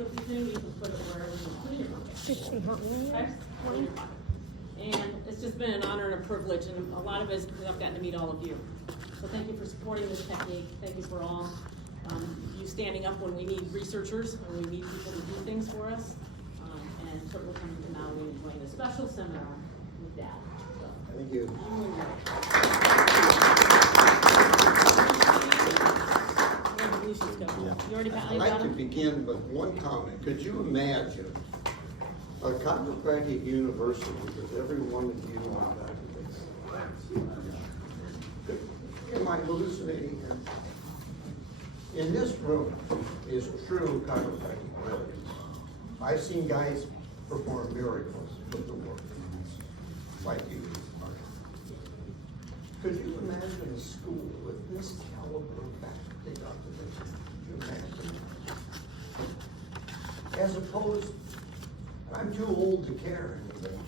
with you do, you can put it wherever you want, in your pocket. Fixing hot water. Okay? In your pocket. And it's just been an honor and a privilege, and a lot of it is because I've gotten to meet all of you. So thank you for supporting this technique. Thank you for all you standing up when we need researchers and we need people to do things for us. And certainly coming to Maui and joining a special seminar with Dad. So, Thank you. You already I'd like to begin with one comment. Could you imagine a chiropractic university with every one of you on that? Am I hallucinating here? In this room is true chiropractic brilliance. I've seen guys perform miracles with the work, like you. Could you imagine a school with this caliber of faculty, Dr. Could you imagine? As opposed, I'm too old to care anything.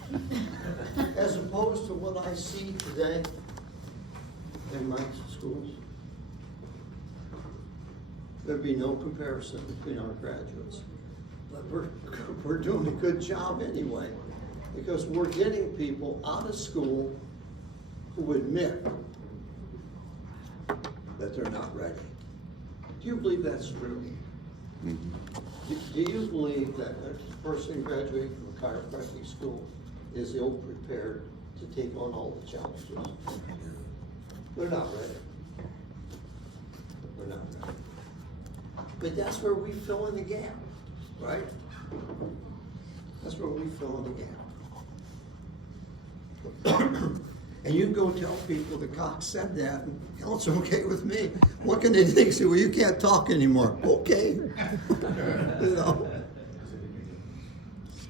As opposed to what I see today in my schools, there'd be no comparison between our graduates. But we're doing a good job anyway, because we're getting people out of school who admit that they're not ready. Do you believe that's true? Mm-hmm. Do you believe that a person graduating from a chiropractic school is ill-prepared to take on all the challenges? They're not ready. They're not ready. But that's where we fill in the gap, right? That's where we fill in the gap. And you can go tell people that Cox said that, and hell, it's okay with me. What can they think? Say, well, you can't talk anymore. Okay. You know.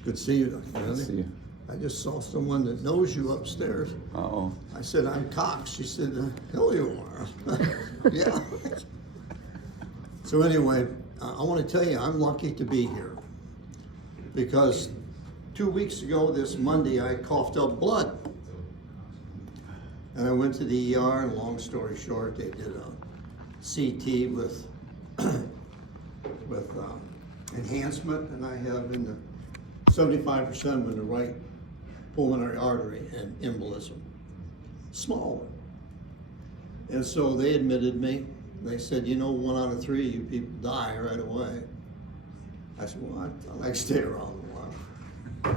Good to see you, Dr. Good to see you. I just saw someone that knows you upstairs. Uh-oh. I said, I'm Cox. She said, hell you are. Yeah. So anyway, I want to tell you, I'm lucky to be here. Because 2 weeks ago, this Monday, I coughed up blood. And I went to the ER, and long story short, they did a CT with enhancement, and I have in the 75% in the right pulmonary artery and embolism, small one. And so they admitted me. They said, you know, 1 out of 3 of you people die right away. I said, well, I like to stay around a while.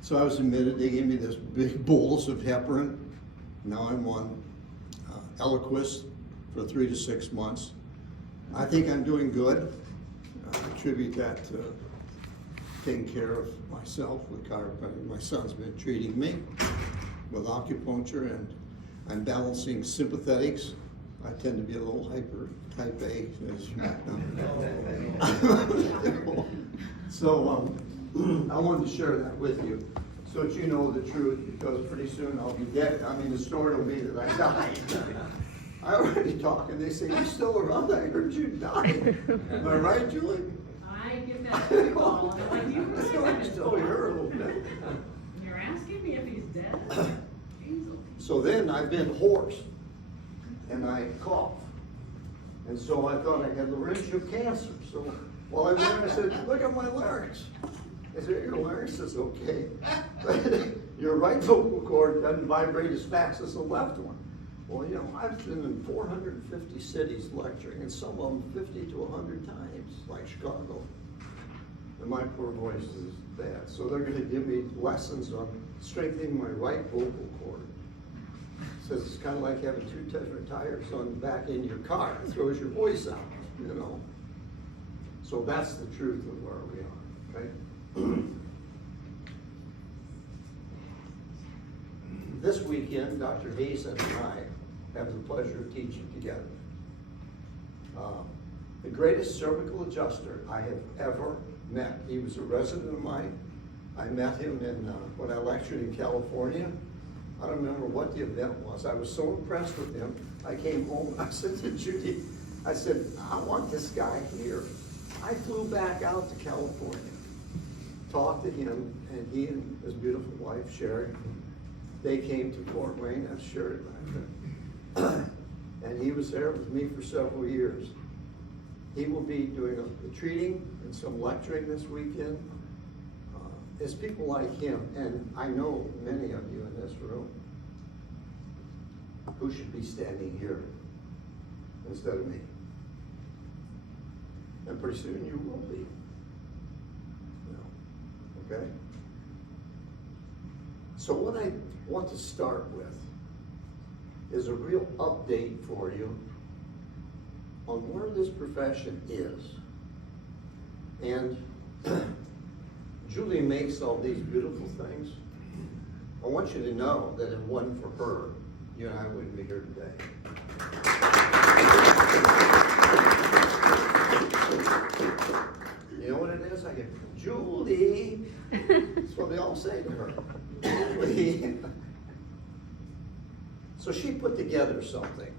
So I was admitted. They gave me this big bolus of heparin. Now I'm on Eliquis for 3 to 6 months. I think I'm doing good. I attribute that to taking care of myself with chiropractic. My son's been treating me with acupuncture, and I'm balancing sympathetics. I tend to be a little hyper, type A, as you might know. So I wanted to share that with you, so that you know the truth, because pretty soon I'll be dead. I mean, the story will be that I died. I already talk, and they say, you're still around, I heard you died. Am I right, Julie? I get that phone call, and I'm like, you really So I'm still here a little bit. You're asking me if he's dead? Jeez. So then I've been hoarse, and I cough. And so I thought I had laryngeal cancer. So while I was there, I said, look at my larynx. I said, your larynx is okay. But your right vocal cord doesn't vibrate as fast as the left one. Well, you know, I've been in 450 cities lecturing, and some of them 50 to 100 times, like Chicago. And my poor voice is bad. So they're going to give me lessons on strengthening my right vocal cord. Says it's kind of like having 2 different tires on the back end of your car. It throws your voice out, you know. So that's the truth of where we are, okay? This weekend, Dr. Hayes and I have the pleasure of teaching together. The greatest cervical adjuster I have ever met. He was a resident of mine. I met him in when I lectured in California. I don't remember what the event was. I was so impressed with him. I came home and I said to Judy, I said, I want this guy here. I flew back out to California, talked to him, and he and his beautiful wife, Sherry, they came to Fort Wayne. That's Sherry back then. And he was there with me for several years. He will be doing the treating and some lecturing this weekend. It's people like him, and I know many of you in this room who should be standing here instead of me. And pretty soon you will be. Okay? So what I want to start with is a real update for you on where this profession is. And Julie makes all these beautiful things. I want you to know that if it wasn't for her, you and I wouldn't be here today. You know what it is? I get, Julie. That's what they all say to her. Julie. So she put together something.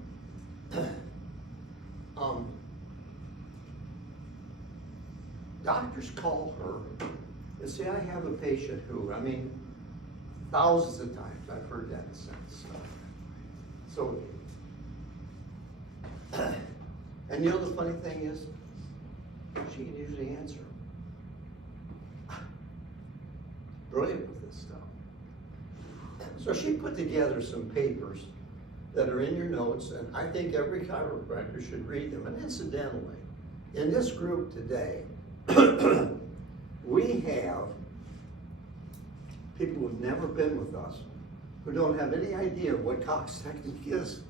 Doctors call her and say, I have a patient who, I mean, thousands of times I've heard that since. So, and you know the funny thing is, she can usually answer. Brilliant with this stuff. So she put together some papers that are in your notes, and I think every chiropractor should read them. And incidentally, in this group today, we have people who've never been with us, who don't have any idea what Cox Technic is.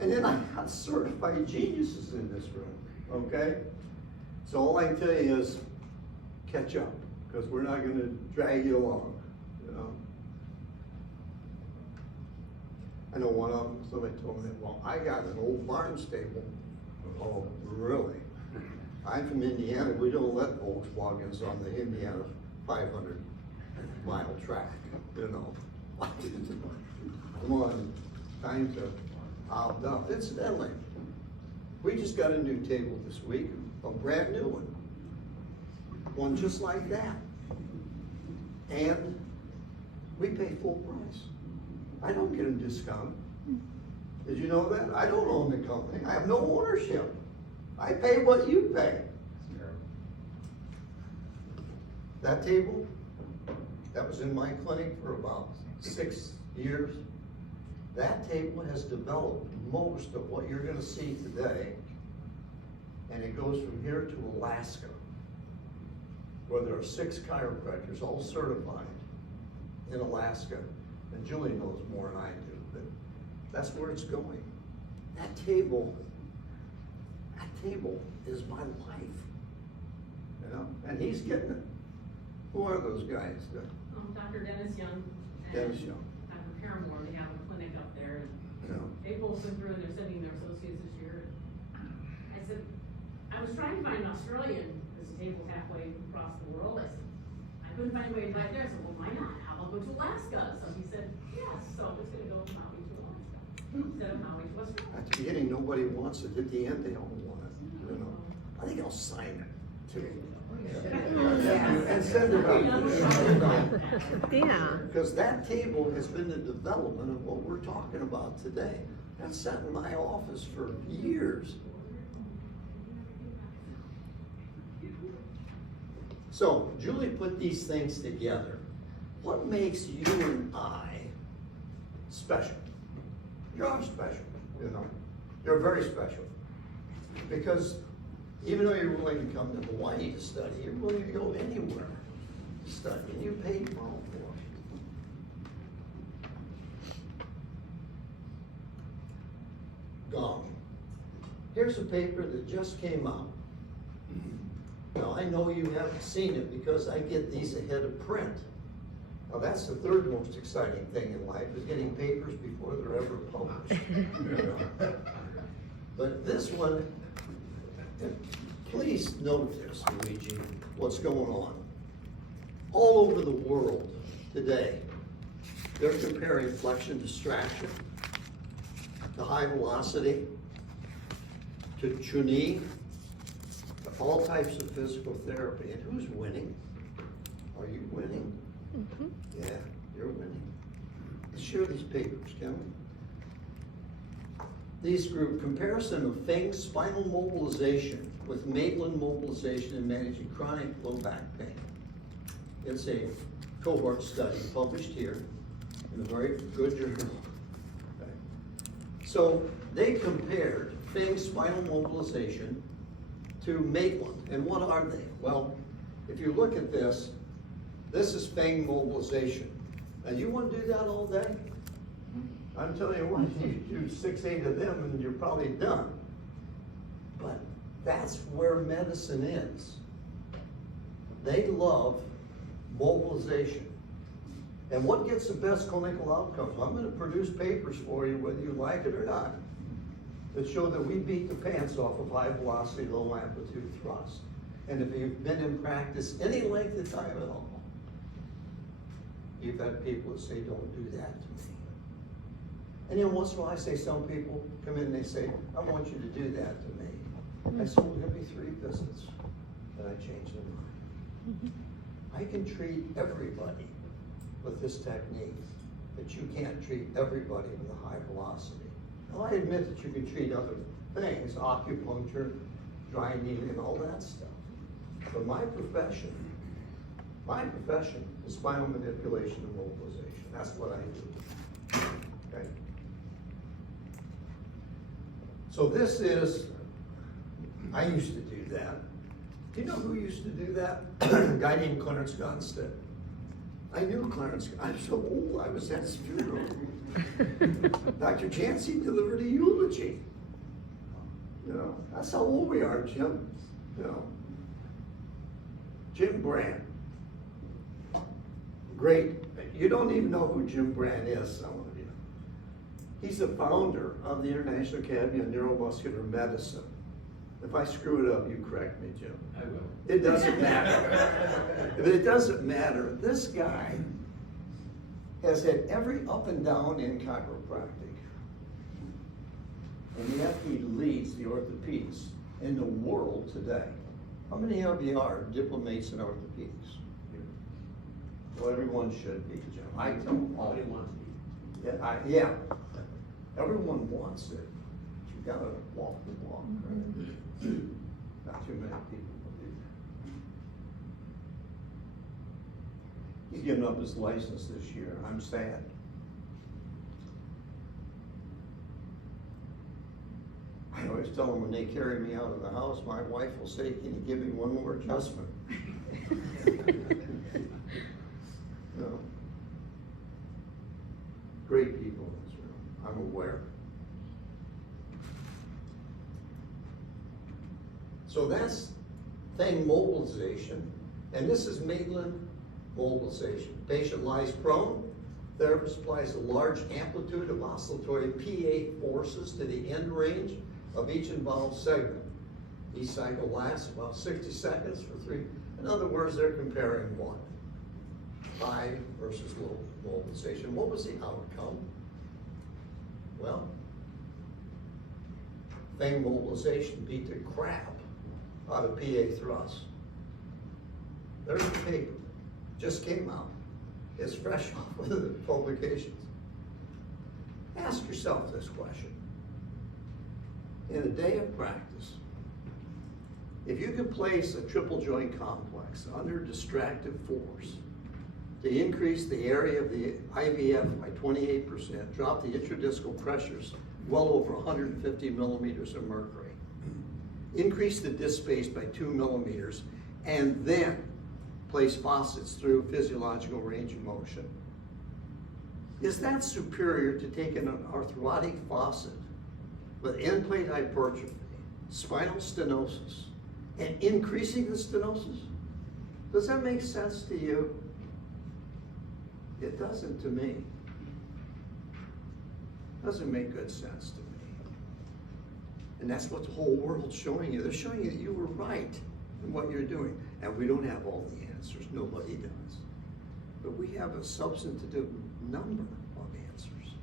And then I got certified geniuses in this room, okay? So all I can tell you is catch up, because we're not going to drag you along, you know? I know one of them, somebody told me, well, I got an old barn stable. Oh, really? I'm from Indiana. We don't let Volkswagens on the Indiana 500-mile track, you know? Come on, time to opt up. Incidentally, we just got a new table this week, a brand new one. One just like that. And we pay full price. I don't get a discount. Did you know that? I don't own the company. I have no ownership. I pay what you pay. That table, that was in my clinic for about 6 years. That table has developed most of what you're gonna see today. And it goes from here to Alaska, where there are 6 chiropractors, all certified in Alaska. And Julie knows more than I do, but that's where it's going. That table is my life, you know, and he's getting it. Who are those guys? Dr. Dennis Young. Dennis Young. Dr. Paramore, they have a clinic up there. Yeah. They both went through and they're sending their associates this year. I said, I was trying to find an Australian, this table's halfway across the world. I said, I couldn't find a way right there. I said, well, why not? How about go to Alaska? So he said, yes. So it's going to go from Maui to Alaska instead of Maui to Australia. At the beginning, nobody wants it. At the end, they all want it, you know. I think I'll sign it too. And send it out. Yeah. Because that table has been the development of what we're talking about today. That's sat in my office for years. So Julie put these things together. What makes you and I special? You're special, you know. You're very special. Because even though you're willing to come to Hawaii to study, you're willing to go anywhere to study, and you pay well for it. Gong. Here's a paper that just came out. Now, I know you haven't seen it because I get these ahead of print. Now, that's the third most exciting thing in life, is getting papers before they're ever published. But this one, please note this, Luigi, what's going on. All over the world today, they're comparing flexion distraction to high velocity, to Chuni, to all types of physical therapy. And who's winning? Are you winning? Mm-hmm. Yeah, you're winning. Let's share these papers, can we? these group comparison of Feng's spinal mobilization with Maitland mobilization in managing chronic low back pain. It's a cohort study published here in a very good journal. Okay. So they compared Feng's spinal mobilization to Maitland. And what are they? Well, if you look at this, this is Feng mobilization. Now you want to do that all day? I'm telling you what, you do 6, 8 of them and you're probably done. But that's where medicine is. They love mobilization. And what gets the best clinical outcomes? I'm going to produce papers for you, whether you like it or not, that show that we beat the pants off of high velocity, low amplitude thrust. And if you've been in practice any length of time at all, you've had people that say, don't do that to me. And then once in a while I say, some people come in and they say, I want you to do that to me. I said, well, give me 3 visits. And I change their mind. I can treat everybody with this technique, but you can't treat everybody with a high velocity. Now I admit that you can treat other things, acupuncture, dry needling, and all that stuff. But my profession is spinal manipulation and mobilization. That's what I do. Okay. So this is, I used to do that. Do you know who used to do that? A guy named Clarence Gonstead. I knew Clarence. I'm so old, I was at his funeral. Dr. Chansey delivered a eulogy. You know, that's how old we are, Jim. You know, Jim Brand. Great. You don't even know who Jim Brand is, some of you. He's the founder of the International Academy of Neuromuscular Medicine. If I screw it up, you correct me, Jim. I will. It doesn't matter. But it doesn't matter. This guy has had every up and down in chiropractic. And yet he leads the orthopedics in the world today. How many of you are diplomates in orthopedics? Well, everyone should be, Jim. I tell them all. Nobody wants to be. Yeah. Everyone wants it. You gotta walk the walk, right? Not too many people will do that. He's giving up his license this year. I'm sad. I always tell them when they carry me out of the house, my wife will say, can you give me one more adjustment? No. Great people in this room, I'm aware. So that's Feng mobilization, and this is Maitland mobilization. Patient lies prone, therapist applies a large amplitude of oscillatory PA forces to the end range of each involved segment. Each cycle lasts about 60 seconds for 3. In other words, they're comparing what? High versus low mobilization. What was the outcome? Well, Feng mobilization beat the crap out of PA thrust. There's the paper, just came out. It's fresh off of the publications. Ask yourself this question. In a day of practice, if you can place a triple joint complex under distractive force to increase the area of the IVF by 28%, drop the intradiscal pressures well over 150 millimeters of mercury, increase the disc space by 2 millimeters, and then place faucets through physiological range of motion. Is that superior to taking an arthrotic faucet with end plate hypertrophy, spinal stenosis, and increasing the stenosis? Does that make sense to you? It doesn't to me. Doesn't make good sense to me. And that's what the whole world's showing you. They're showing you that you were right in what you're doing. And we don't have all the answers. Nobody does. But we have a substantive number of answers.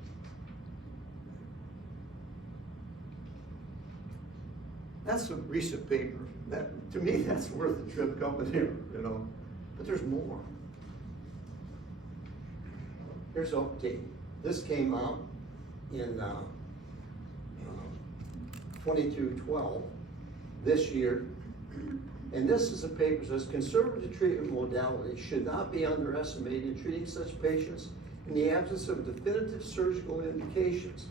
That's a recent paper. That, to me, that's worth the trip coming here, you know. But there's more. Here's update. This came out in 2212 this year. And this is a paper that says conservative treatment modalities should not be underestimated in treating such patients in the absence of definitive surgical indications.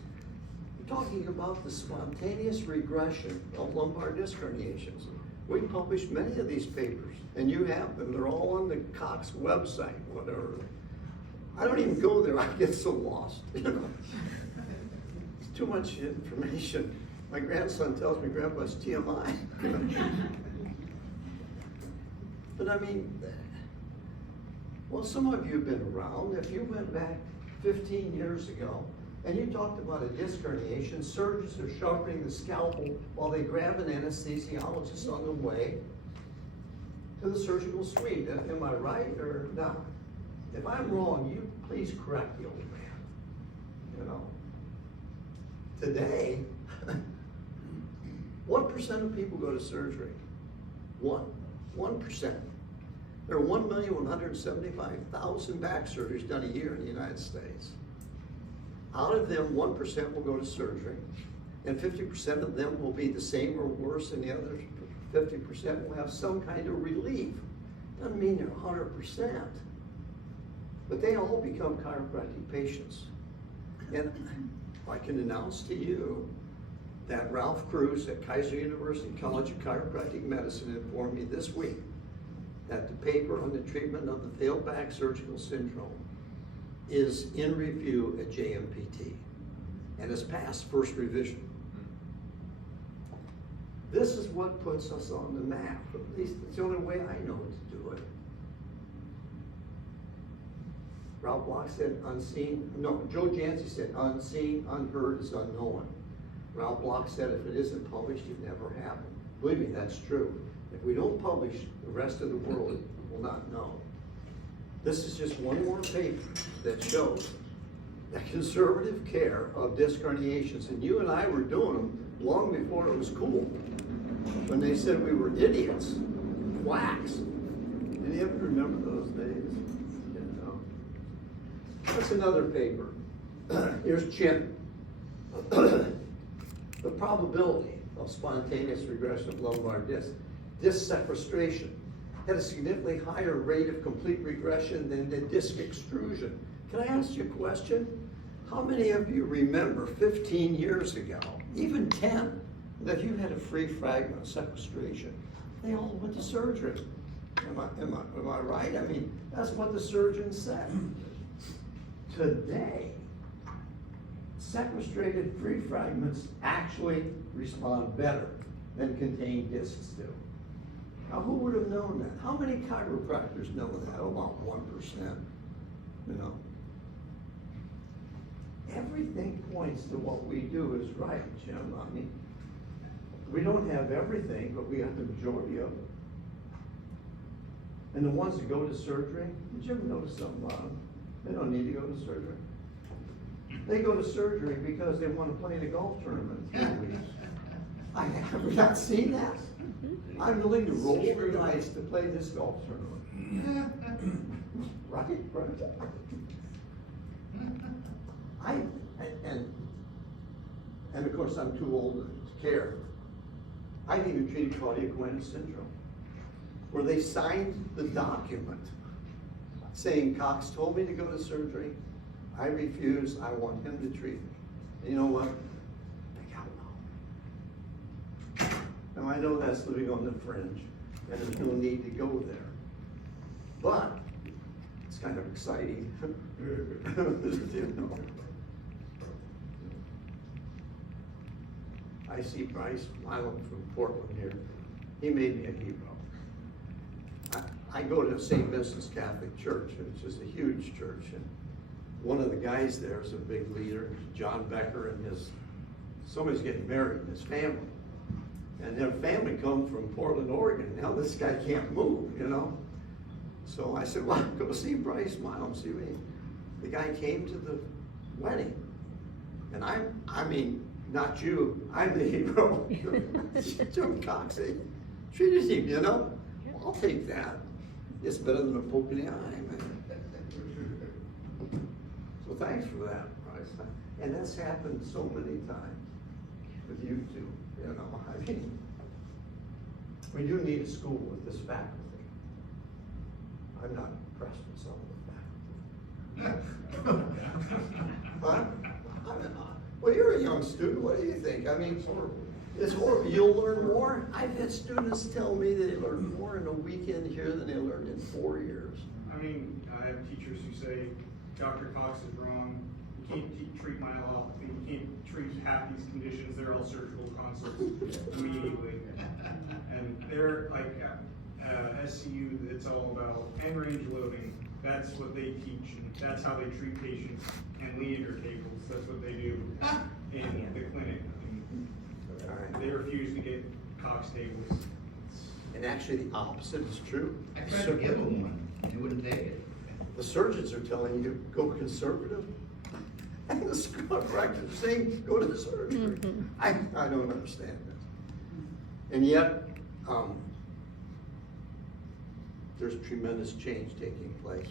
We're talking about the spontaneous regression of lumbar disc herniations. We published many of these papers, and you have them. They're all on the Cox website, whatever. I don't even go there. I get so lost. You know? It's too much information. My grandson tells me, Grandpa, it's TMI. But I mean, well, some of you have been around. If you went back 15 years ago and you talked about a disc herniation, surgeons are sharpening the scalpel while they grab an anesthesiologist on the way to the surgical suite. Am I right or not? If I'm wrong, you please correct the old man. You know, today, what % of people go to surgery? 1%. There are 1,175,000 back surgeries done a year in the United States. Out of them, 1% will go to surgery, and 50% of them will be the same or worse, and the other 50% will have some kind of relief. Doesn't mean they're 100%, but they all become chiropractic patients. And I can announce to you that Ralph Cruz at Kaiser University College of Chiropractic Medicine informed me this week that the paper on the treatment of the failed back surgical syndrome is in review at JMPT and has passed first revision. This is what puts us on the map. At least it's the only way I know to do it. Ralph Bloch said unseen, no, Joe Jancy said unseen, unheard is unknown. Ralph Bloch said if it isn't published, it never happened. Believe me, that's true. If we don't publish, the rest of the world will not know. This is just one more paper that shows that conservative care of disc herniations, and you and I were doing them long before it was cool. When they said we were idiots, quacks. Any of you remember those days? You know. That's another paper. Here's Chin. The probability of spontaneous regression of lumbar disc sequestration had a significantly higher rate of complete regression than the disc extrusion. Can I ask you a question? How many of you remember 15 years ago, even 10, that you had a free fragment of sequestration? They all went to surgery. Am I right? I mean, that's what the surgeon said. Today, sequestrated free fragments actually respond better than contained discs do. Now, who would have known that? How many chiropractors know that? About 1%, you know. Everything points to what we do is right, Jim. I mean, we don't have everything, but we have the majority of it. And the ones that go to surgery, did you ever notice something about them? They don't need to go to surgery. They go to surgery because they want to play in a golf tournament in 3 weeks. I have not seen that. I'm willing to roll the dice to play this golf tournament. Right? And of course I'm too old to care. I've even treated Claudia Cohen syndrome, where they signed the document saying Cox told me to go to surgery. I refuse. I want him to treat me. And you know what? They got low. Now I know that's living on the fringe, and there's no need to go there. But it's kind of exciting. You know. I see Bryce Milam from Portland here. He made me a hero. I go to St. Vincent's Catholic Church, which is a huge church, and one of the guys there is a big leader, John Becker, and somebody's getting married in his family. And their family come from Portland, Oregon. Now this guy can't move, you know. So I said, well, go see Bryce Milam, see what the guy came to the wedding. And I mean, not you, I'm the hero. Joe Cox treated him, you know. Well, I'll take that. It's better than a poke in the eye, man. So thanks for that, Bryce. And that's happened so many times with you two. you know, I mean, we do need a school with this faculty. I'm not impressed with some of the faculty. Huh? Well, you're a young student, what do you think? I mean, it's horrible, you'll learn more. I've had students tell me they learn more in a weekend here than they learned in 4 years. I mean, I have teachers who say, Dr. Cox is wrong, you can't treat myelopathy, you can't treat half these conditions, they're all surgical consults immediately. And they're like, SCU, it's all about end range loading, that's what they teach, and that's how they treat patients, and Leader tables, that's what they do in the clinic. And they refuse to get Cox tables. And actually, the opposite is true. I tried to give him one, he wouldn't take it. The surgeons are telling you, go conservative. And the school practice is saying, go to the surgery. I don't understand this. And yet, there's tremendous change taking place.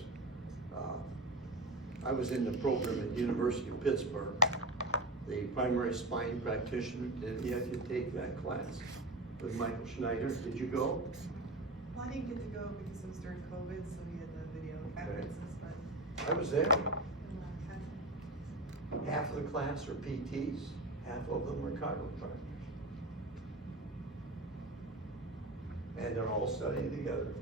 I was in the program at University of Pittsburgh. The primary spine practitioner did yet to take that class with Michael Schneider. Did you go? Well, I didn't get to go because it was during COVID, so we had the video conferences, but. I was there. Okay. Half of the class are PTs, half of them are chiropractors. And they're all studying together.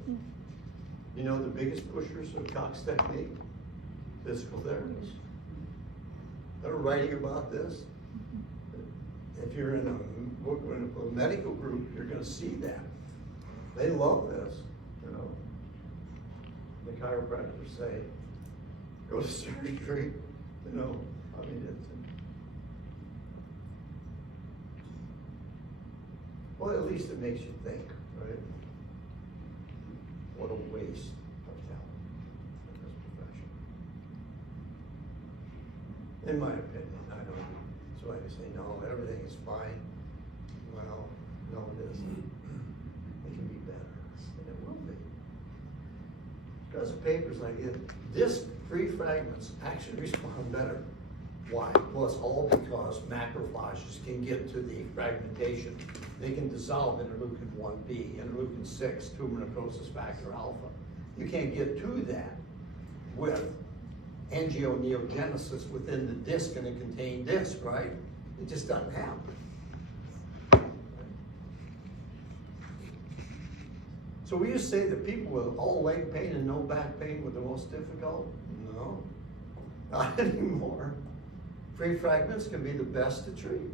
You know the biggest pushers of Cox Technic? Physical therapists. They're writing about this. If you're in a medical group, you're gonna see that. They love this, you know. The chiropractors say, go to surgery, you know, I mean, well, at least it makes you think, right? What a waste of talent in this profession. In my opinion, I don't, so I can say, no, everything is fine. Well, no, it isn't. It can be better, and it will be. Because of papers like it, disc-free fragments actually respond better. Why? Well, it's all because macrophages can get to the fragmentation. They can dissolve interleukin 1B, interleukin 6, tumor necrosis factor alpha. You can't get to that with angioneogenesis within the disc in a contained disc, right? It just doesn't happen. So we used to say that people with all leg pain and no back pain were the most difficult? No, not anymore. Free fragments can be the best to treat.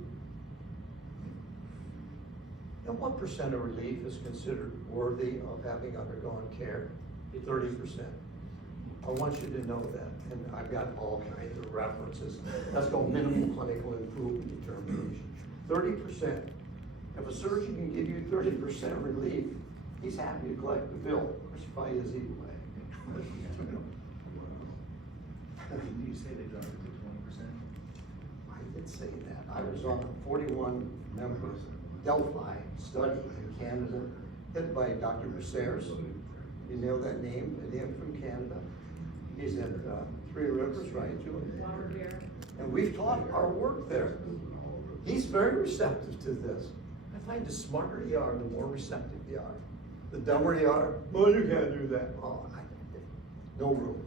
And what percent of relief is considered worthy of having undergone care? 30%. I want you to know that, and I've got all kinds of references. That's called minimum clinical improvement determination. 30%. If a surgeon can give you 30% relief, he's happy to collect the bill. Of course, he probably is either way. Didn't you say they dropped it to 20%? I did say that. I was on a 41-member Delphi study in Canada, headed by Dr. Brasseres. You know that name? Him from Canada. He's at Three Rivers, right, Julie? Robert Bear. And we've taught our work there. He's very receptive to this. I find the smarter you are, the more receptive you are. The dumber you are, well, you can't do that. Oh, no room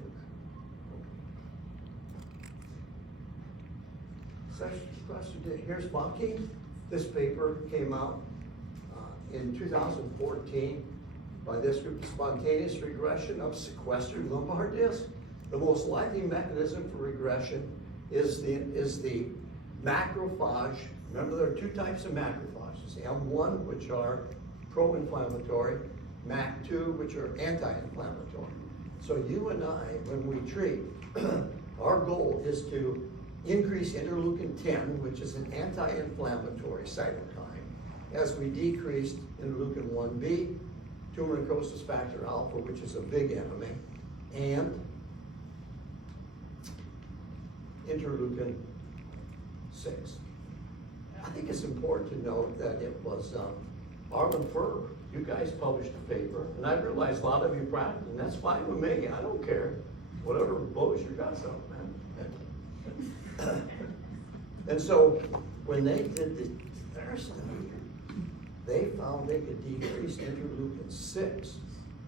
for that. Here's Bonking. This paper came out in 2014 by this group, spontaneous regression of sequestered lumbar disc. The most likely mechanism for regression is the macrophage. Remember, there are two types of macrophages, M1, which are pro-inflammatory, MAC2, which are anti-inflammatory. So you and I, when we treat, our goal is to increase interleukin 10, which is an anti-inflammatory cytokine, as we decreased interleukin 1B, tumor necrosis factor alpha, which is a big enemy, and interleukin 6. I think it's important to note that it was Arlen Ferb. You guys published a paper, and I realize a lot of you practice, and that's fine with me. I don't care. Whatever blows your guts out, man. And so when they did the their study, they found they could decrease interleukin-6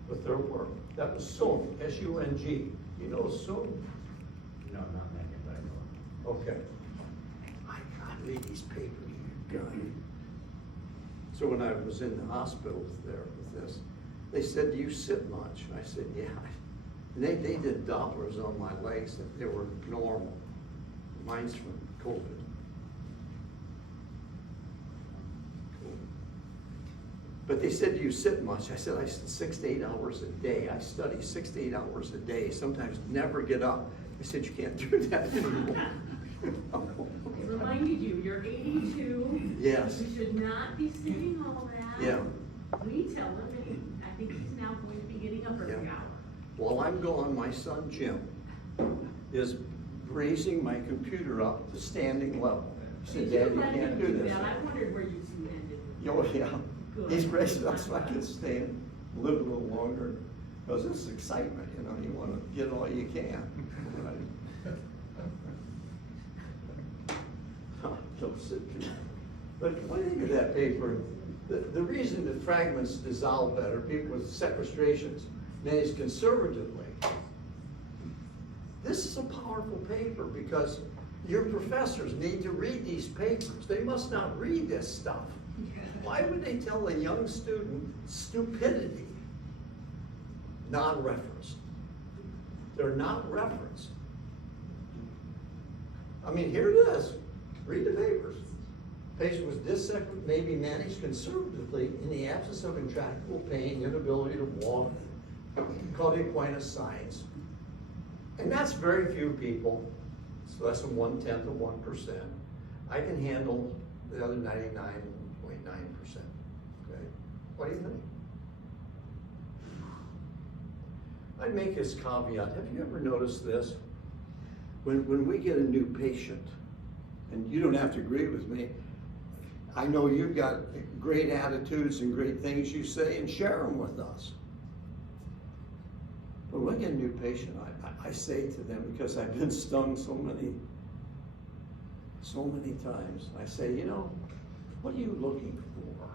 with their work. That was Sung, S-U-N-G. You know Sung? No, not Megan, but I know. Okay. I gotta read these papers, you guys. So when I was in the hospital there with this, they said, do you sit much? And I said, yeah. And they did Dopplers on my legs that they were normal. Mine's from COVID. But they said, do you sit much? I said, I sit 6 to 8 hours a day. I study 6 to 8 hours a day, sometimes never get up. I said, you can't do that anymore. It reminded you, you're 82. Yes. You should not be sitting all that. Yeah. We tell him, and I think he's now going to be getting up every Yeah. hour. While I'm gone, my son Jim is raising my computer up to standing level. He said, Dad, you Let can't him do this. that. I wondered where you two ended. Oh, yeah. Good. He's raising up so I can stand, live a little longer. Because it's excitement, you know, you want to get all you can. Don't sit too. But when I think of that paper, the reason that fragments dissolve better, people with sequestrations manage conservatively. This is a powerful paper because your professors need to read these papers. They must not read this stuff. Why would they tell a young student stupidity? Non-referenced. They're not referenced. I mean, here it is. Read the papers. Patient with disc may be managed conservatively in the absence of intractable pain, inability to walk, called equine signs. And that's very few people. It's less than 1/10 of 1%. I can handle the other 99.9%. Okay? What do you think? I'd make this caveat. Have you ever noticed this? When we get a new patient, and you don't have to agree with me, I know you've got great attitudes and great things you say, and share them with us. But when I get a new patient, I say to them, because I've been stung so many times, I say, you know, what are you looking for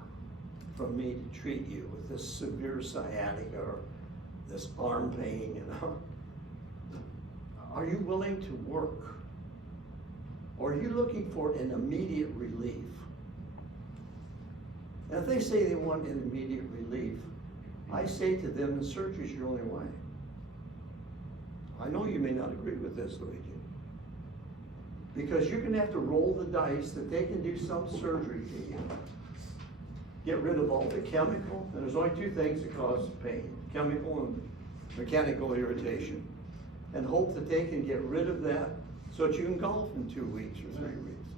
from me to treat you with this severe sciatica or this arm pain, you know? Are you willing to work? Or are you looking for an immediate relief? And if they say they want an immediate relief, I say to them, the surgery is your only way. I know you may not agree with this, Luigi. Because you're gonna have to roll the dice that they can do some surgery to you. Get rid of all the chemical, and there's only two things that cause pain, chemical and mechanical irritation. And hope that they can get rid of that so that you can golf in 2 weeks or 3 weeks.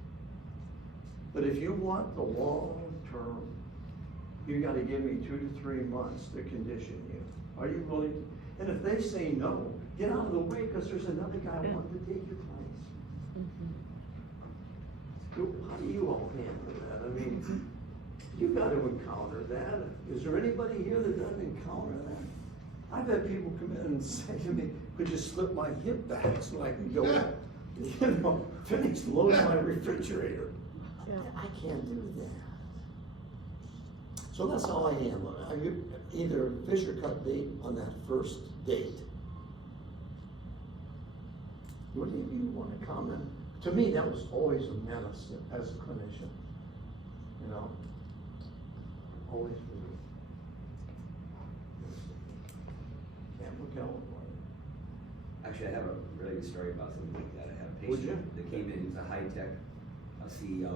But if you want the long term, you gotta give me 2 to 3 months to condition you. Are you willing to? And if they say no, get out of the way, because there's another guy wanting to take your place. How do you all handle that? I mean, you gotta encounter that. Is there anybody here that doesn't encounter that? I've had people come in and say to me, could you slip my hip back so I can go, you know, finish loading my refrigerator? I can't do that. So that's how I am. I either fish or cut bait on that first date. What do you want to comment? To me, that was always a menace as a clinician. You know, always for me. California. Actually, I have a really good story about something like that. I had a Would you? patient that came in, he's a high-tech CEO,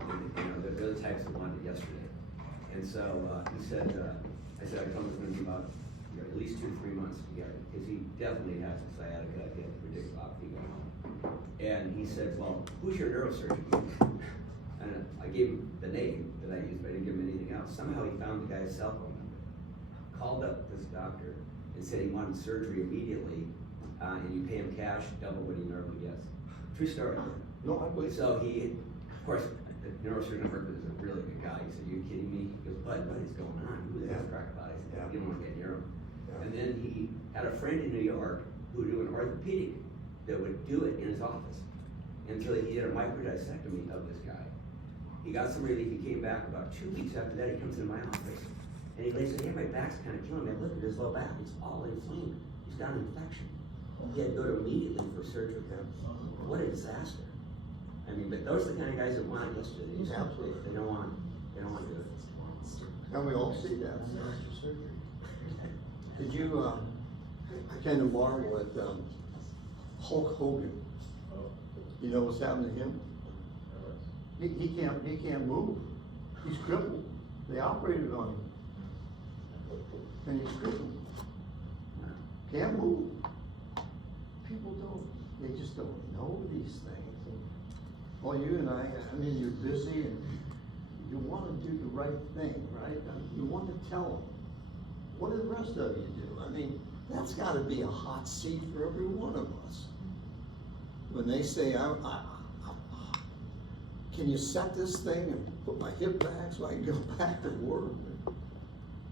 and, you know, they're the types that wanted it yesterday. And so, he said, I said, I told him it's gonna be about, you know, at least 2 to 3 months to get it, because he definitely has a sciatica, he had to predict about going home. And he said, well, who's your neurosurgeon? And I gave him the name that I used, but I didn't give him anything else. Somehow he found the guy's cell phone number, called up this doctor, and said he wanted surgery immediately, and you pay him cash, double what he normally gets. True story. No, I believe So he, of course, the neurosurgeon I worked with is a really good guy. He said, "You kidding me?" He goes, "What is going on? Who the hell's crack about it?" I said, "You don't want to get near him." Yeah. And then he had a friend in New York who would do an orthopedic that would do it in his office. And so he did a microdissectomy of this guy. He got some relief, he came back about 2 weeks after that, he comes into my office. And he lays, hey, my back's kind of killing me. I look at his low back, it's all inflamed. He's got an infection. He had to go to immediately for surgery. What a disaster. I mean, but those are the kind of guys that want it yesterday. Absolutely. They don't want to do it. And we all see that. Did you, I kind of marvel at Hulk Hogan. You know what's happened to him? He can't move. He's crippled. They operated on him. And he's crippled. Can't move. People they just don't know these things. And, well, you and I mean, you're busy and you want to do the right thing, right? You want to tell them. What do the rest of you do? I mean, that's got to be a hot seat for every one of us. When they say, can you set this thing and put my hip back so I can go back to work?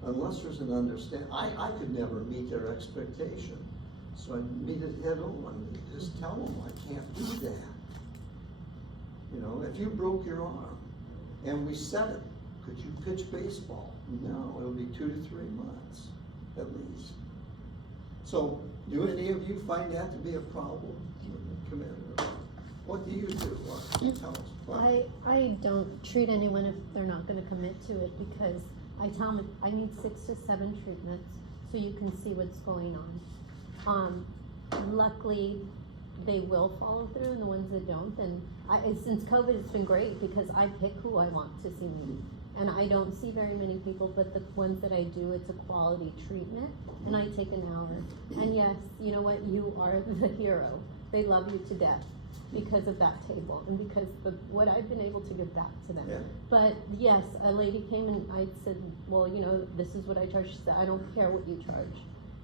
Unless there's an understanding. I could never meet their expectation. So I meet it head on. Just tell them I can't do that. You know, if you broke your arm and we set it, could you pitch baseball? No, it'll be 2 to 3 months at least. So, do any of you find that to be a problem? Commander, what do you do? You tell us. I don't treat anyone if they're not going to commit to it, because I tell them I need 6 to 7 treatments so you can see what's going on. Luckily, they will follow through, and the ones that don't, and since COVID, it's been great because I pick who I want to see me. And I don't see very many people, but the ones that I do, it's a quality treatment, and I take an hour. And yes, you know what, you are the hero. They love you to death because of that table and because of what I've been able to give back to them. Yeah. But yes, a lady came and I said, well, you know, this is what I charge. She said, I don't care what you charge.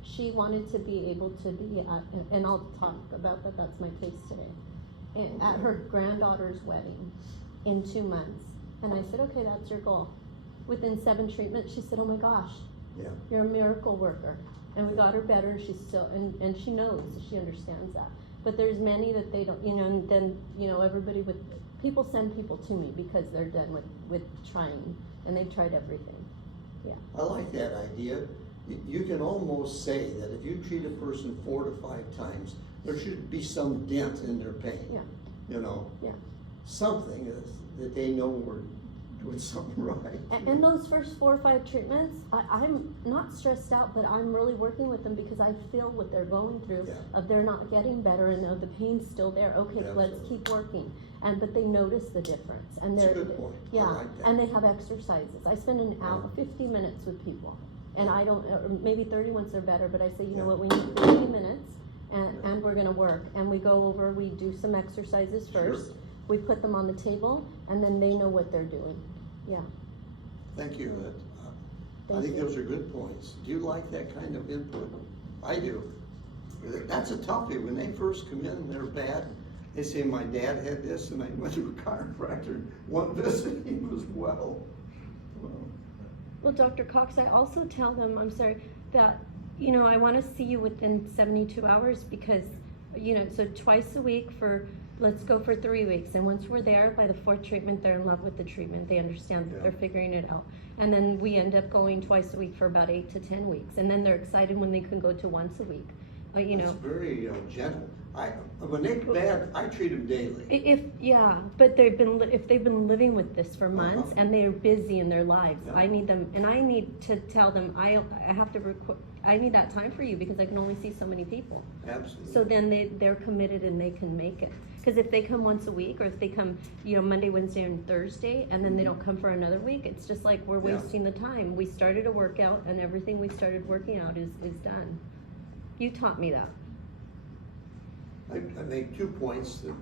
She wanted to be able to be at, and I'll talk about that, that's my case today, at her granddaughter's wedding in 2 months. And I said, okay, that's your goal. Within 7 treatments, she said, oh my gosh, Yeah. you're a miracle worker. And we got her better, and she's still, and she knows, she understands that. But there's many that they don't, you know, and then, you know, people send people to me because they're done with trying, and they've tried everything. Yeah. I like that idea. You can almost say that if you treat a person 4 to 5 times, there should be some dent in their pain. Yeah. You know? Yeah. Something that they know we're doing something right. And those first 4 or 5 treatments, I'm not stressed out, but I'm really working with them because I feel what they're going through. Yeah. Of they're not getting better and the pain's still there. Okay, Absolutely. let's keep working. But they notice the difference, and That's a they're good point. I yeah, like that. and they have exercises. I spend an hour, 50 minutes with people, and I don't, or maybe 30 once they're better. But I say, you know what, we need 50 minutes, and we're gonna work, and we go over, we do some exercises first. Sure. We put them on the table, and then they know what they're doing. Yeah. Thank you. I Thank think you. those are good points. Do you like that kind of input? I do. That's a toughie. When they first come in, they're bad. They say, my dad had this, and I went to a chiropractor. One visit, he was well. Well, Dr. Cox, I also tell them, I'm sorry, that, you know, I want to see you within 72 hours because, you know, so twice a week let's go for 3 weeks. And once we're there, by the 4th treatment, they're in love with the treatment. They understand that they're figuring it out. And then we end up going twice a week for about 8 to 10 weeks. And then they're excited when they can go to once a week. You That's know. very gentle. When they're bad, I treat them daily. But if they've been living with this for months and they're busy in their lives, Yeah. I need them, and I need to tell them I have to I need that time for you because I can only see so many people. Absolutely. So then they're committed and they can make it. Because if they come once a week, or if they come, you know, Monday, Wednesday, and Thursday, and then they don't come for another week, it's just like we're wasting the time. We started a workout, and everything we started working out is done. You taught me that. I make 2 points that,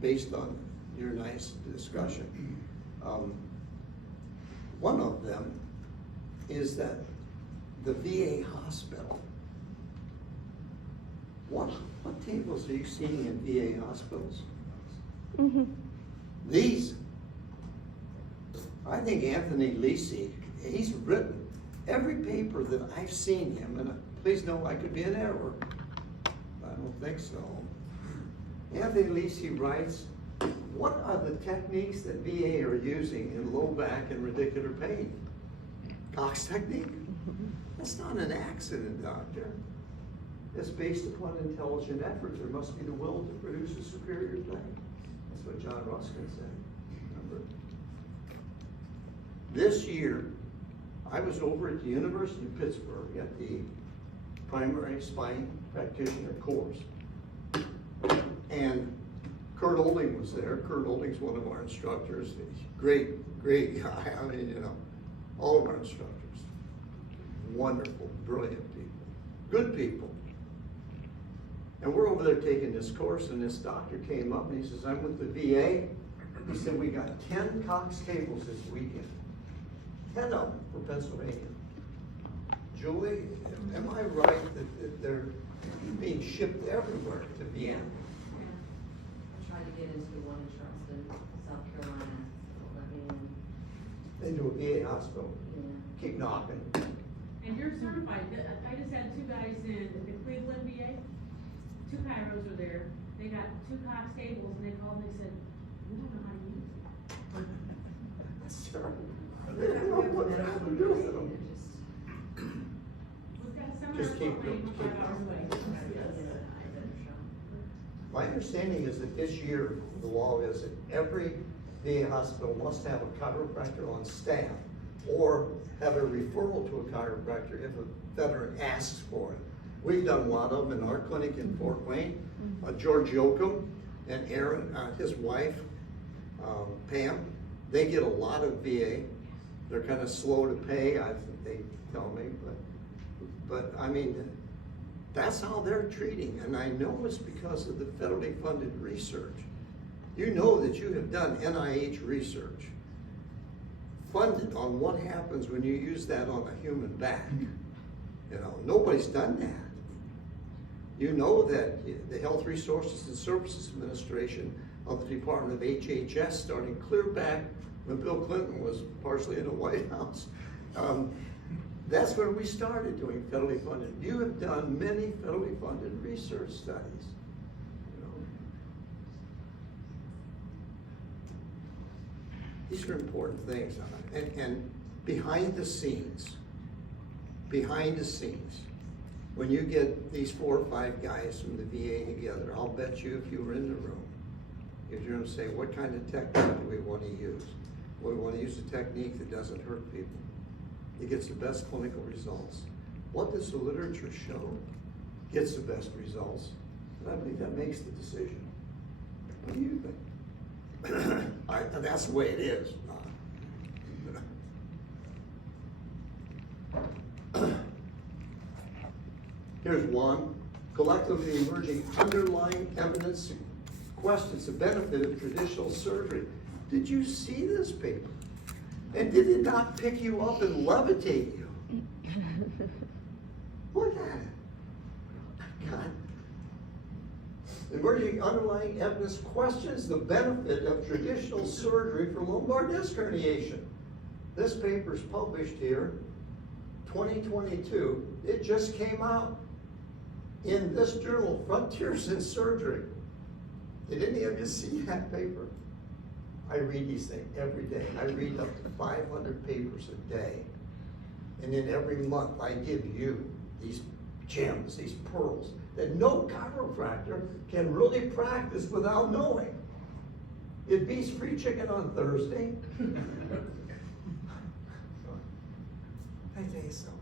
based on your nice discussion. One of them is that the VA hospital, what tables are you seeing in VA hospitals? Mm-hmm. These. I think Anthony Lisi, he's written every paper that I've seen him, and please know I could be in error. I don't think so. Anthony Lisi writes what are the techniques that VA are using in low back and radicular pain? Cox technique? That's not an accident, doctor. It's based upon intelligent effort. There must be the will to produce a superior thing. That's what John Ruskin said, remember? This year, I was over at the University of Pittsburgh at the primary spine practitioner course. And Kurt Olding was there. Kurt Olding's one of our instructors. Great, great guy. I mean, you know, all of our instructors. Wonderful, brilliant people. Good people. And we're over there taking this course, and this doctor came up and he says, I'm with the VA. He said, we got 10 Cox tables this weekend. 10 of them for Pennsylvania. Julie, am I right that they're being shipped everywhere to Vienna? I tried to get into the one in Charleston, South Carolina, so let me in. Into a VA hospital. Yeah. Keep knocking. And you're certified. I just had two guys in the Cleveland VA. Two chiros were there. They got 2 Cox tables and they called and they said, we don't know how to use it. That's terrible. They don't know what to do with them. We've got a seminar Just keep playing going, 5 hours away. My understanding is that this year, the law is that every VA hospital must have a chiropractor on staff or have a referral to a chiropractor if a veteran asks for it. We've done a lot of them in our clinic in Fort Wayne. George Yoakum and Aaron, his wife, Pam, they get a lot of VA. They're kind of slow to pay, I think they tell me, but I mean, that's how they're treating, and I know it's because of the federally funded research. You know that you have done NIH research funded on what happens when you use that on a human back. You know, nobody's done that. You know that the Health Resources and Services Administration of the Department of HHS, starting clear back when Bill Clinton was partially in the White House, that's where we started doing federally funded. You have done many federally funded research studies. You know. These are important things, and behind the scenes, when you get these 4 or 5 guys from the VA together, I'll bet you if you were in the room, if you're going to say, what kind of technique do we want to use? Well, we want to use a technique that doesn't hurt people. It gets the best clinical results. What does the literature show gets the best results? And I believe that makes the decision. What do you think? That's the way it is. Here's one. Collectively emerging underlying evidence questions the benefit of traditional surgery. Did you see this paper? And did it not pick you up and levitate you? Look at it. God. Emerging underlying evidence questions the benefit of traditional surgery for lumbar disc herniation. This paper is published here, 2022. It just came out in this journal, Frontiers in Surgery. Did any of you see that paper? I read these things every day. I read up to 500 papers a day. And then every month I give you these gems, these pearls, that no chiropractor can really practice without knowing. It beats free chicken on Thursday. I tell you something.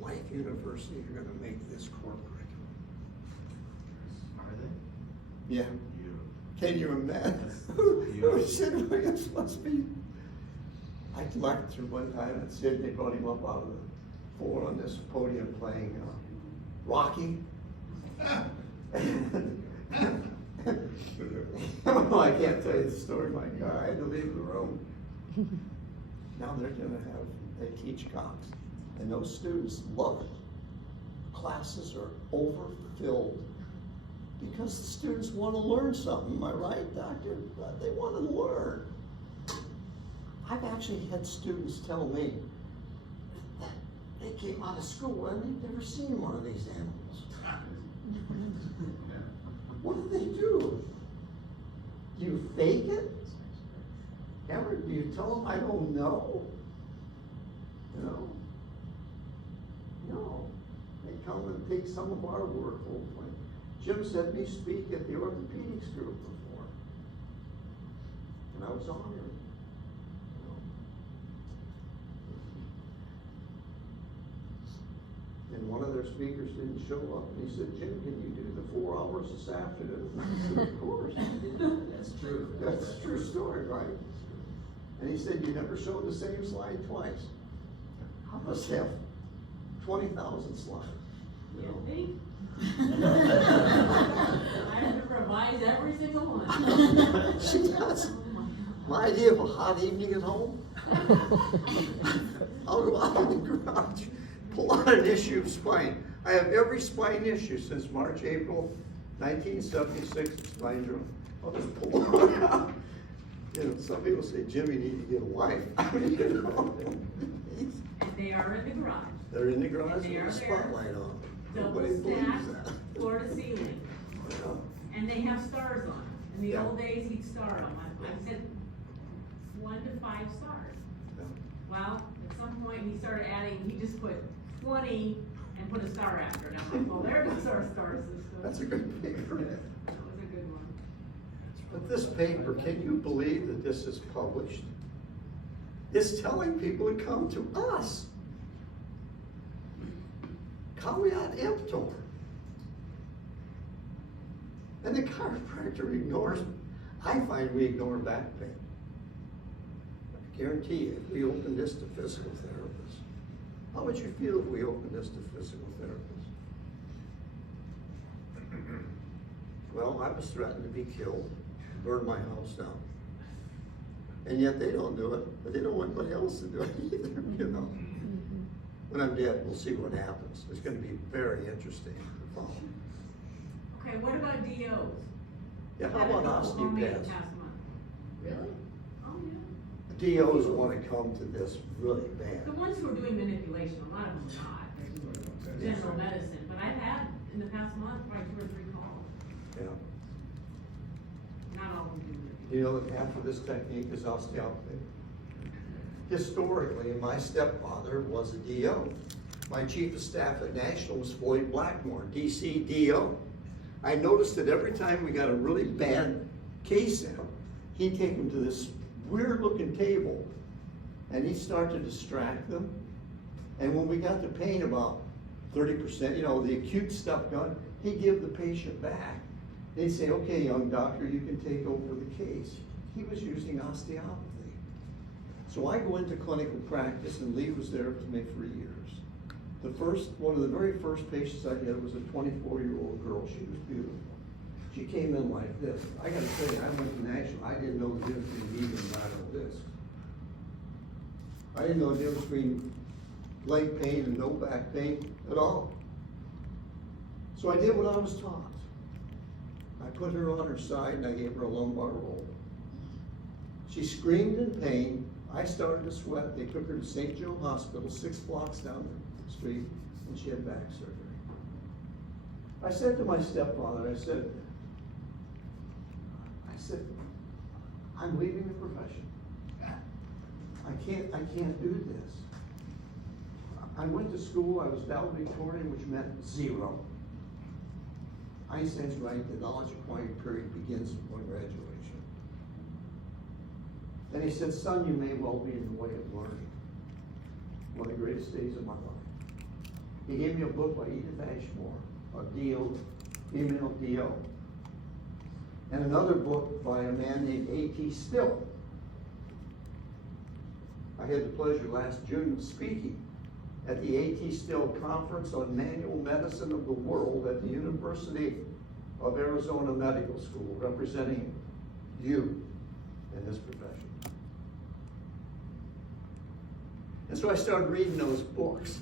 Life University, you're going to make this core curriculum. Are they? Yeah. Can you imagine? It must be. I lectured one time at Sydney, brought him up out of the floor on this podium playing Rocky. Oh, I can't tell you the story, my God. I had to leave the room. Now they're going to have, they teach Cox, and those students love it. Classes are overfilled. Because the students want to learn something, am I right, doctor? They want to learn. I've actually had students tell me that they came out of school and they've never seen one of these animals. What do they do? Do you fake it? Ever, do you tell them I don't know? You know? No. They come and take some of our work hopefully. Jim said me speak at the orthopedics group before. And I was honored. You know? And one of their speakers didn't show up, and he said, Jim, can you do the 4 hours this afternoon? I said, of course. That's true. That's a true story, right? And he said, you never showed the same slide twice. I must have 20,000 slides. You know? Me? I have to revise every single one. She does. My idea of a hot evening at home, I'll go out in the garage, pull out an issue of spine. I have every spine issue since March, April 1976, spine drill. I'll just pull one out. You know, some people say, Jim, you need to get a wife. You know? And they are in the garage. They're in the garage And they with are a spotlight on. Double Nobody believes stacked, that. floor to ceiling. Yeah. And they have stars on them. In the Yeah. old days, he'd star them. I said 1 to 5 stars. Yeah. Well, at some point, he started adding, he just put 20 and put a star after it. I'm like, well, there goes our star system. That's a good paper. That was a good one. But this paper, can you believe that this is published? It's telling people to come to us. Caveat emptor. And the chiropractor ignores it. I find we ignore back pain. I guarantee you, if we open this to physical therapists, how would you feel if we opened this to physical therapists? Well, I was threatened to be killed, burn my house down. And yet they don't do it, but they don't want anybody else to do it either, you know. When I'm dead, we'll see what happens. It's gonna be very interesting to follow. Okay, what about DOs? Yeah, how Had a about couple call me osteopaths? Past month. Really? Oh, yeah. DOs wanna come to this really bad. The ones who are doing manipulation, a lot of them are not. They're general medicine, but I've had in the past month probably 2 or 3 calls. Yeah. Not all of them do manipulation. You know that half of this technique is osteopathy? Historically, my stepfather was a DO. My chief of staff at National was Floyd Blackmore, DC DO. I noticed that every time we got a really bad case in, he'd take them to this weird looking table and he'd start to distract them. And when we got the pain about 30%, you know, the acute stuff done, he'd give the patient back. And he'd say, okay, young doctor, you can take over the case. He was using osteopathy. So I go into clinical practice, and Lee was there with me for years. One of the very first patients I had was a 24-year-old girl. She was beautiful. She came in like this. I gotta tell you, I went to National, I didn't know the difference between median and lateral disc. I didn't know the difference between leg pain and no back pain at all. So I did what I was taught. I put her on her side and I gave her a lumbar roll. She screamed in pain. I started to sweat. They took her to St. Joe Hospital, 6 blocks down the street, and she had back surgery. I said to my stepfather, I said, I'm leaving the profession. I can't do this. I went to school, I was valedictorian, which meant 0. Einstein's right, the knowledge acquired period begins upon graduation. And he said, son, you may well be in the way of learning. One of the greatest days of my life. He gave me a book by Edith Ashmore, a DO, female DO. And another book by a man named A.T. Still. I had the pleasure last June of speaking at the A.T. Still Conference on Manual Medicine of the World at the University of Arizona Medical School, representing you in this profession. And so I started reading those books.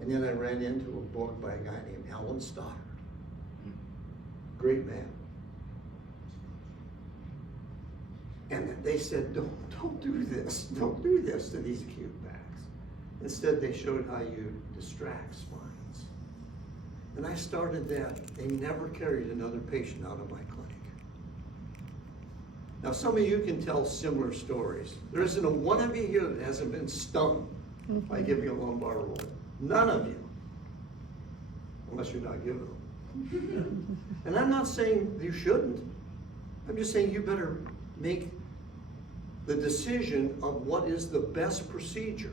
And then I ran into a book by a guy named Alan Stoddard. Great man. And they said, don't do this. Don't do this to these acute backs. Instead, they showed how you distract spines. And I started that, they never carried another patient out of my clinic. Now, some of you can tell similar stories. There isn't a one of you here that hasn't been stung by giving a lumbar roll. None of you. Unless you're not giving them. And I'm not saying you shouldn't. I'm just saying you better make the decision of what is the best procedure,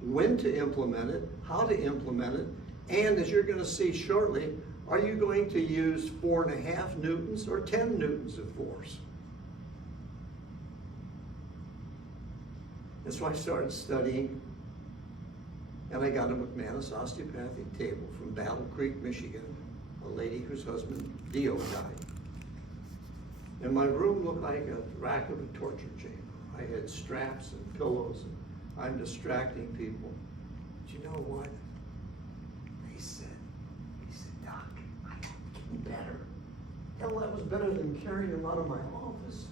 when to implement it, how to implement it, and as you're going to see shortly, are you going to use 4.5 newtons or 10 newtons of force? And so I started studying, and I got a McManus osteopathic table from Battle Creek, Michigan, a lady whose husband, Dio, died. And my room looked like a rack of a torture chamber. I had straps and pillows, and I'm distracting people. But you know what? He said, Doc, I got getting better. Hell, that was better than carrying him out of my office.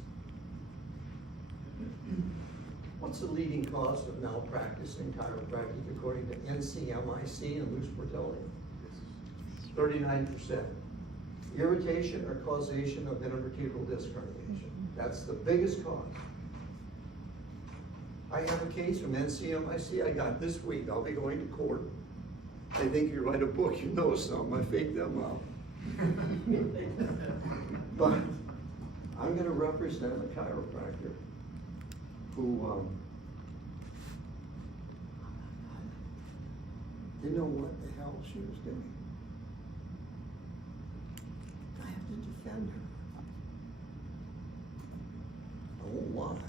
What's the leading cause of malpractice in chiropractic according to NCMIC and Luz Portelli? 39%. Irritation or causation of intervertebral disc herniation. That's the biggest cause. I have a case from NCMIC I got this week. I'll be going to court. They think you write a book, you know something. I fake them out. But I'm going to represent a chiropractor who didn't know what the hell she was doing. I have to defend her. I won't lie.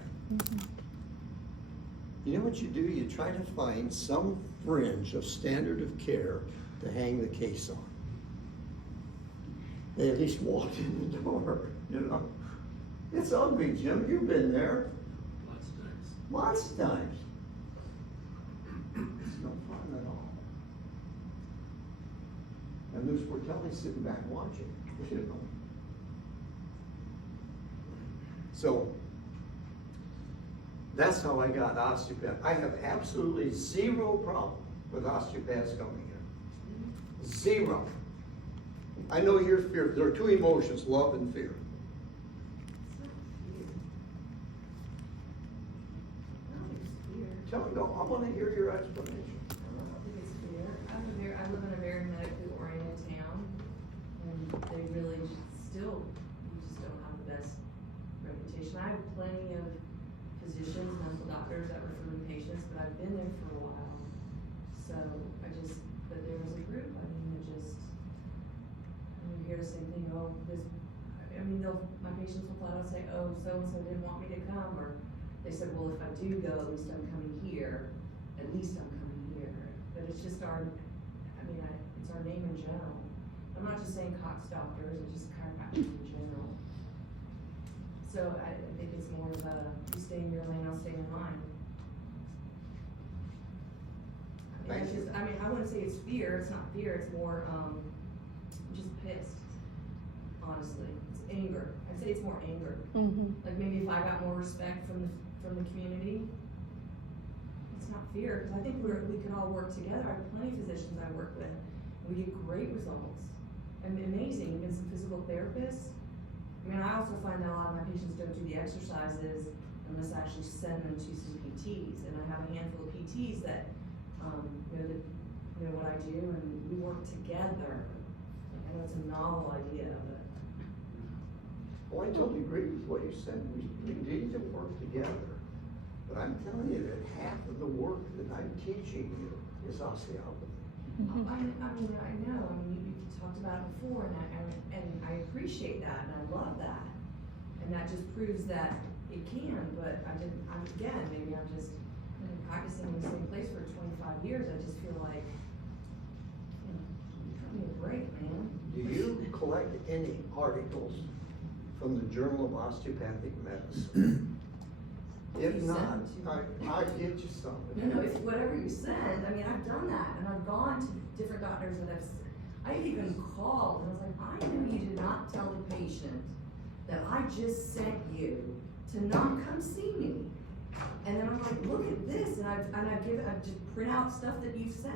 You know what you do? You try to find some fringe of standard of care to hang the case on. They at least walked in the door, you know. It's ugly, Jim. You've been there. Lots of times. Lots of times. It's no fun at all. And Luz Portelli's sitting back watching, you know. So, that's how I got osteopath. I have absolutely zero problem with osteopaths coming here. Zero. I know you're fear. There are two emotions, love and fear. Tell me, no, I want to hear your explanation. I don't think it's fair. I live in a very medically oriented town, and they really we just don't have the best reputation. I have plenty of physicians, medical doctors that refer to patients, but I've been there for a while. So but there was a group, you hear the same thing, my patients will flat out say, oh, so-and-so didn't want me to come, or they said, well, if I do go, at least I'm coming here. At least I'm coming here. But it's just it's our name in general. I'm not just saying Cox doctors, it's just chiropractic in general. So I think it's more of a, you stay in your lane, I'll stay in mine. I wouldn't say it's fear, it's not fear, it's more, just pissed, honestly. It's anger. I'd say it's more anger. Like maybe if I got more respect from the community, it's not fear, because I think we can all work together. I have plenty of physicians I work with, and we get great results. And amazing, even some physical therapists. I also find that a lot of my patients don't do the exercises unless I actually send them to some PTs, and I have a handful of PTs that know what I do, and we work together. I know it's a novel idea, but. Well, I totally agree with what you said. We need to work together. But I'm telling you that half of the work that I'm teaching you is osteopathy. I know. You talked about it before, and I appreciate that, and I love that, and that just proves that it can. But maybe I'm just practicing in the same place for 25 years. I just feel like, cut me a break, man. Do you collect any articles from the Journal of Osteopathic Medicine? If You not, send them to me. I'll get you some. No, it's whatever you send. I've done that, and I've gone to different doctors that I've even called, and I was like, I know you did not tell the patient that I just sent you to not come see me. And then I'm like, look at this, and I just print out stuff that you've sent.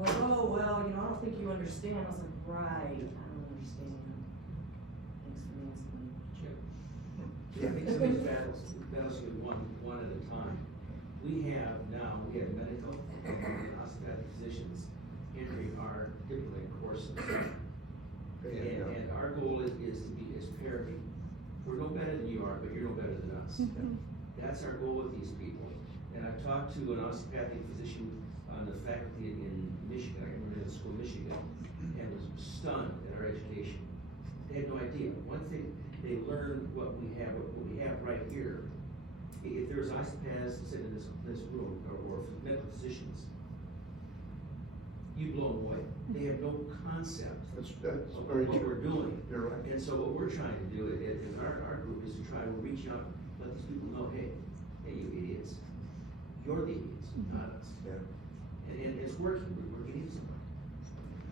like, oh, well, you know, I don't think you understand. I was like, right, I don't understand. Thanks for answering. Yeah, I think some of these battles get one at a time. We have medical and hospitality physicians entering our typically courses. And our goal is to be as parity. We're no better than you are, but you're no better than us. That's our goal with these people. And I've talked to an osteopathic physician on the faculty in Michigan, I can remember in school, Michigan, and was stunned at our education. They had no idea. One thing, they learned what we have right here. If there's osteopaths sitting in this room, or medical physicians, you blow them away. They have no concept That's of very what true. we're doing. You're right. And so what we're trying to do in our group is to try to reach out, let these people know, hey, you idiots, you're the idiots, not us. Yeah. And it's working, we're getting somewhere.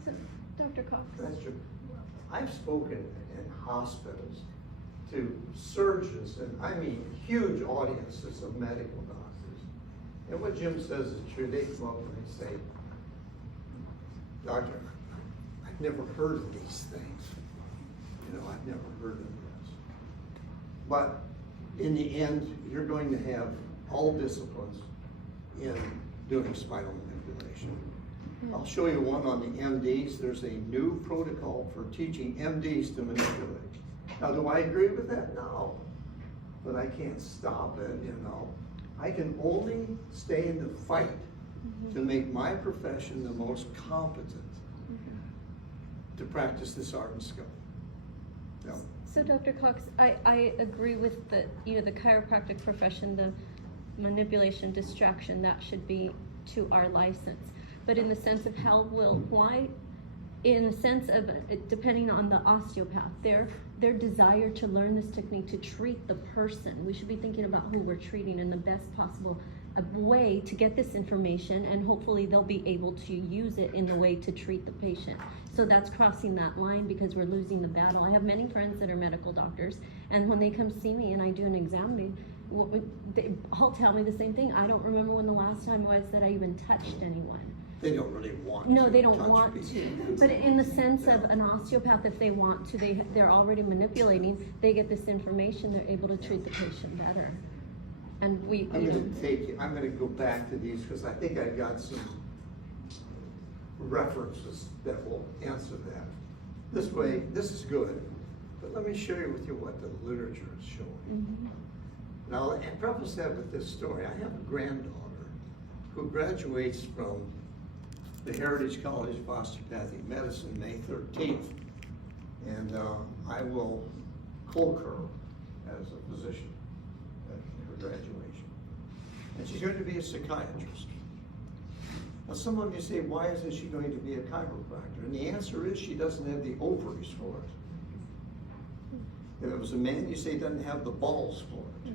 So, Dr. Cox. That's true. I've spoken in hospitals to surgeons, and I mean huge audiences of medical doctors. And what Jim says is true. They come up and they say, Doctor, I've never heard of these things. You know, I've never heard of this. But in the end, you're going to have all disciplines in doing spinal manipulation. I'll show you one on the MDs. There's a new protocol for teaching MDs to manipulate. Now, do I agree with that? No. But I can't stop it, you know. I can only stay in the fight to make my profession the most competent to practice this art and skill. Yeah. So Dr. Cox, I agree with the chiropractic profession, the manipulation, distraction, that should be to our license. But in the sense of in the sense of, depending on the osteopath, their desire to learn this technique to treat the person, we should be thinking about who we're treating in the best possible way to get this information, and hopefully they'll be able to use it in the way to treat the patient. So that's crossing that line because we're losing the battle. I have many friends that are medical doctors, and when they come see me and I do an exam, they all tell me the same thing. I don't remember when the last time was that I even touched anyone. They don't really want No, to they don't touch want people. to. But in the sense of an osteopath, if they want to, they're already manipulating, they get this information, they're able to treat the patient better. And I'm gonna go back to these because I think I've got some references that will answer that. This way, this is good, but let me share with you what the literature is showing. Now, I'll preface that with this story. I have a granddaughter who graduates from the Heritage College of Osteopathic Medicine May 13th, and I will cloak her as a physician at her graduation. And she's going to be a psychiatrist. Now, some of you say, why isn't she going to be a chiropractor? And the answer is she doesn't have the ovaries for it. If it was a man, you say he doesn't have the balls for it.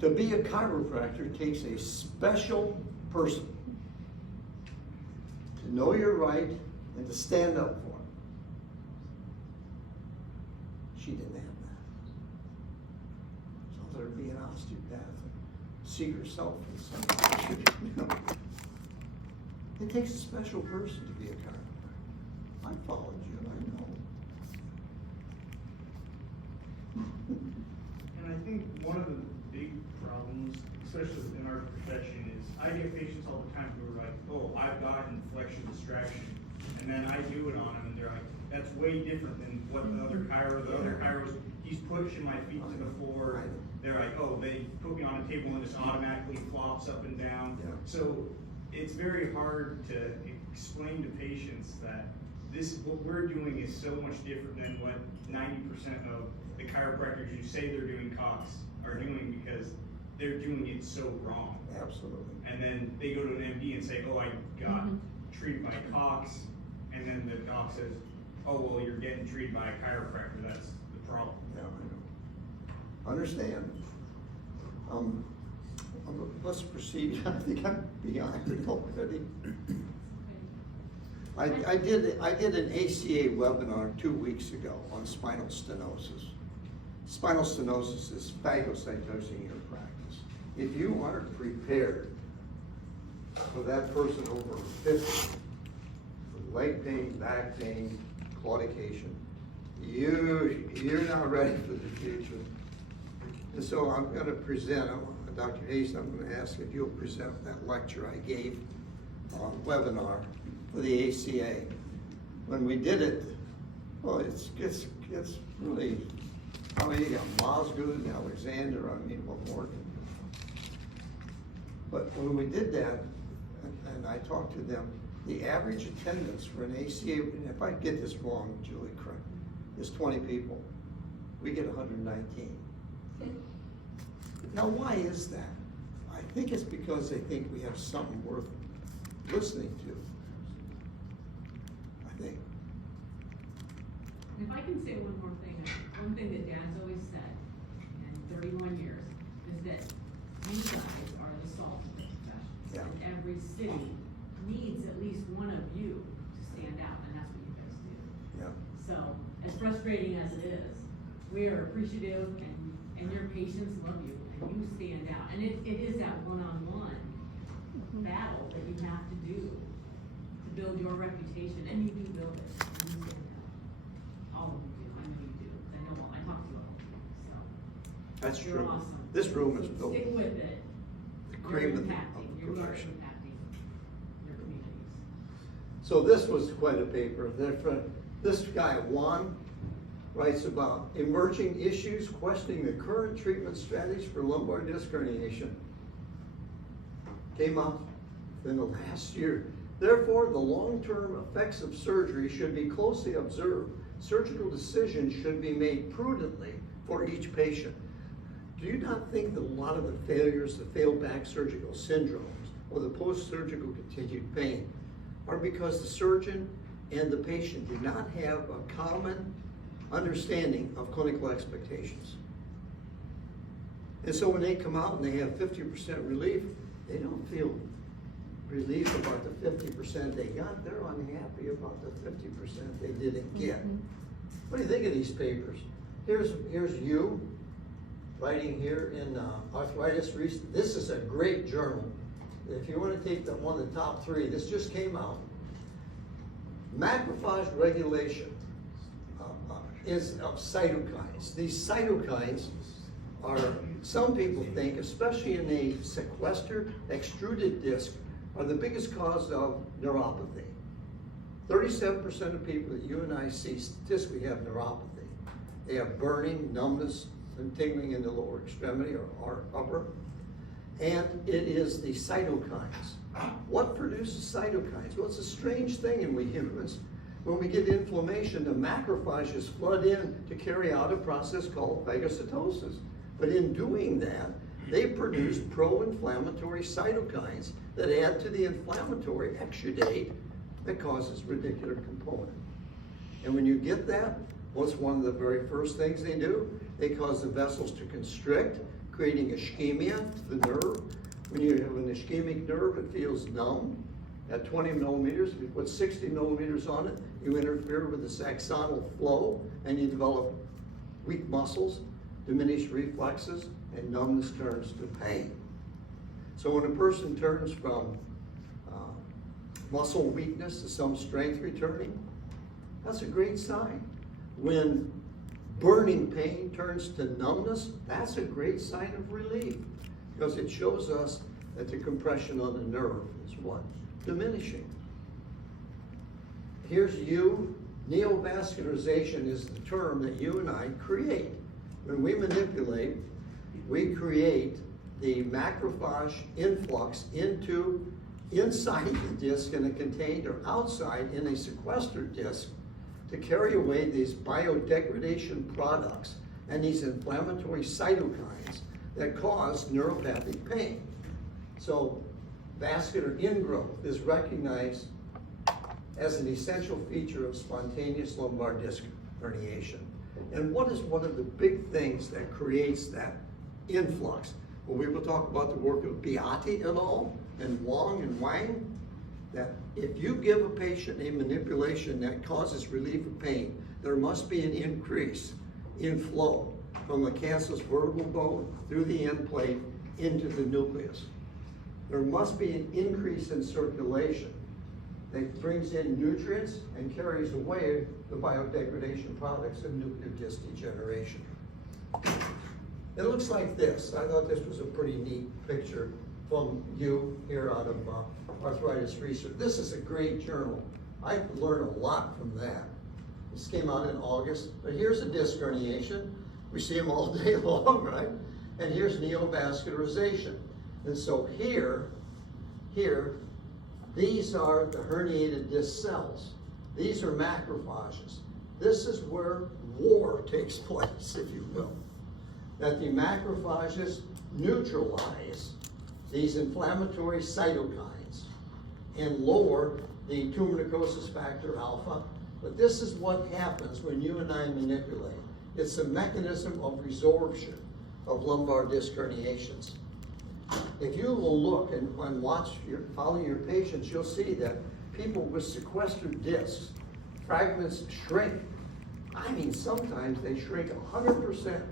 To be a chiropractor takes a special person to know you're right and to stand up for it. She didn't have that. So there'd be an osteopath and see herself in some you know. It takes a special person to be a chiropractor. I followed you, I know. And I think one of the big problems, especially in our profession, is I get patients all the time who are like, oh, I've got flexion distraction. And then I do it on them and they're like, that's way different than what the other chiros, he's pushing my feet to the floor. They're like, oh, they put me on a table and it just automatically flops up and down. Yeah. So it's very hard to explain to patients that what we're doing is so much different than what 90% of the chiropractors who say they're doing Cox are doing, because they're doing it so wrong. Absolutely. And then they go to an MD and say, oh, I got treated by Cox, and then the doc says, oh, well, you're getting treated by a chiropractor, that's the problem. Yeah, I know. Understand. Let's proceed. I think I'm behind already. I did an ACA webinar 2 weeks ago on spinal stenosis. Spinal stenosis is phagocytosing your practice. If you aren't prepared for that person over 50, with leg pain, back pain, claudication, you're not ready for the future. And so I'm going to present, Dr. Hayes, I'm going to ask if you'll present that lecture I gave on webinar for the ACA. When we did it, well, it's really, I mean, you got Mosgood, Alexander, I mean, what more? But when we did that, and I talked to them, the average attendance for an ACA, and if I get this wrong, Julie, correct, is 20 people. We get 119. Now, why is that? I think it's because they think we have something worth listening to. I think. If I can say one more thing, one thing that Dad's always said in 31 years is that you guys are the salt of the profession. Yeah. And every city needs at least one of you to stand out, and that's what you guys do. Yeah. So, as frustrating as it is, we are appreciative, and your patients love you, and you stand out. And it is that one-on-one battle that you have to do to build your reputation, and you do build it. And you stand out. All of you do. I know you do. I know. I talk to all of you. So That's you're true. awesome. This room is So built. stick with it. The You're cream of the impacting. You are profession. impacting your communities. So this was quite a paper. This guy, Juan, writes about emerging issues questioning the current treatment strategies for lumbar disc herniation. Came out in the last year. Therefore, the long-term effects of surgery should be closely observed. Surgical decisions should be made prudently for each patient. Do you not think that a lot of the failures, the failed back surgical syndromes, or the post-surgical continued pain are because the surgeon and the patient do not have a common understanding of clinical expectations? And so when they come out and they have 50% relief, they don't feel relief about the 50% they got. They're unhappy about the 50% they didn't get. What do you think of these papers? Here's you writing here in Arthritis. This is a great journal. If you want to take one of the top 3, this just came out. Macrophage regulation is of cytokines. These cytokines are, some people think, especially in a sequestered extruded disc, are the biggest cause of neuropathy. 37% of people that you and I see statistically have neuropathy. They have burning, numbness, and tingling in the lower extremity or upper. And it is the cytokines. What produces cytokines? Well, it's a strange thing in we humans. When we get inflammation, the macrophages flood in to carry out a process called phagocytosis. But in doing that, they produce pro-inflammatory cytokines that add to the inflammatory exudate that causes radicular component. And when you get that, what's one of the very first things they do? They cause the vessels to constrict, creating ischemia to the nerve. When you have an ischemic nerve, it feels numb. At 20 millimeters, if you put 60 millimeters on it, you interfere with the axonal flow and you develop weak muscles, diminished reflexes, and numbness turns to pain. So when a person turns from muscle weakness to some strength returning, that's a great sign. When burning pain turns to numbness, that's a great sign of relief, because it shows us that the compression on the nerve is what? Diminishing. Here's you. Neovascularization is the term that you and I create. When we manipulate, we create the macrophage influx inside the disc in a contained or outside in a sequestered disc to carry away these biodegradation products and these inflammatory cytokines that cause neuropathic pain. So vascular ingrowth is recognized as an essential feature of spontaneous lumbar disc herniation. And what is one of the big things that creates that influx? Well, we will talk about the work of Beati et al. And Wong and Wang, that if you give a patient a manipulation that causes relief of pain, there must be an increase in flow from the cancellous vertebral bone through the end plate into the nucleus. there must be an increase in circulation that brings in nutrients and carries away the biodegradation products of nuclear disc degeneration. It looks like this. I thought this was a pretty neat picture from you here out of Arthritis Research. This is a great journal. I learned a lot from that. This came out in August, but here's a disc herniation. We see them all day long, right? And here's neovascularization. And so here, these are the herniated disc cells. These are macrophages. This is where war takes place, if you will. That the macrophages neutralize these inflammatory cytokines and lower the tumor necrosis factor alpha. But this is what happens when you and I manipulate. It's a mechanism of resorption of lumbar disc herniations. If you will look and follow your patients, you'll see that people with sequestered discs, fragments shrink. I mean, sometimes they shrink 100%.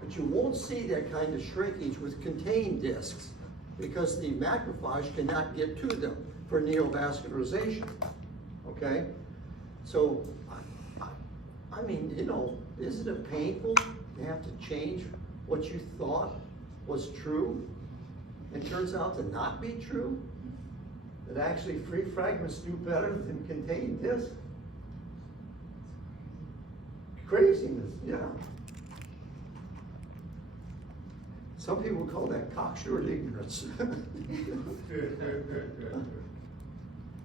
But you won't see that kind of shrinkage with contained discs because the macrophage cannot get to them for neovascularization, okay? So, I mean, you know, isn't it painful to have to change what you thought was true? It turns out to not be true? That actually free fragments do better than contained discs? Craziness, yeah. Some people call that cocksure ignorance.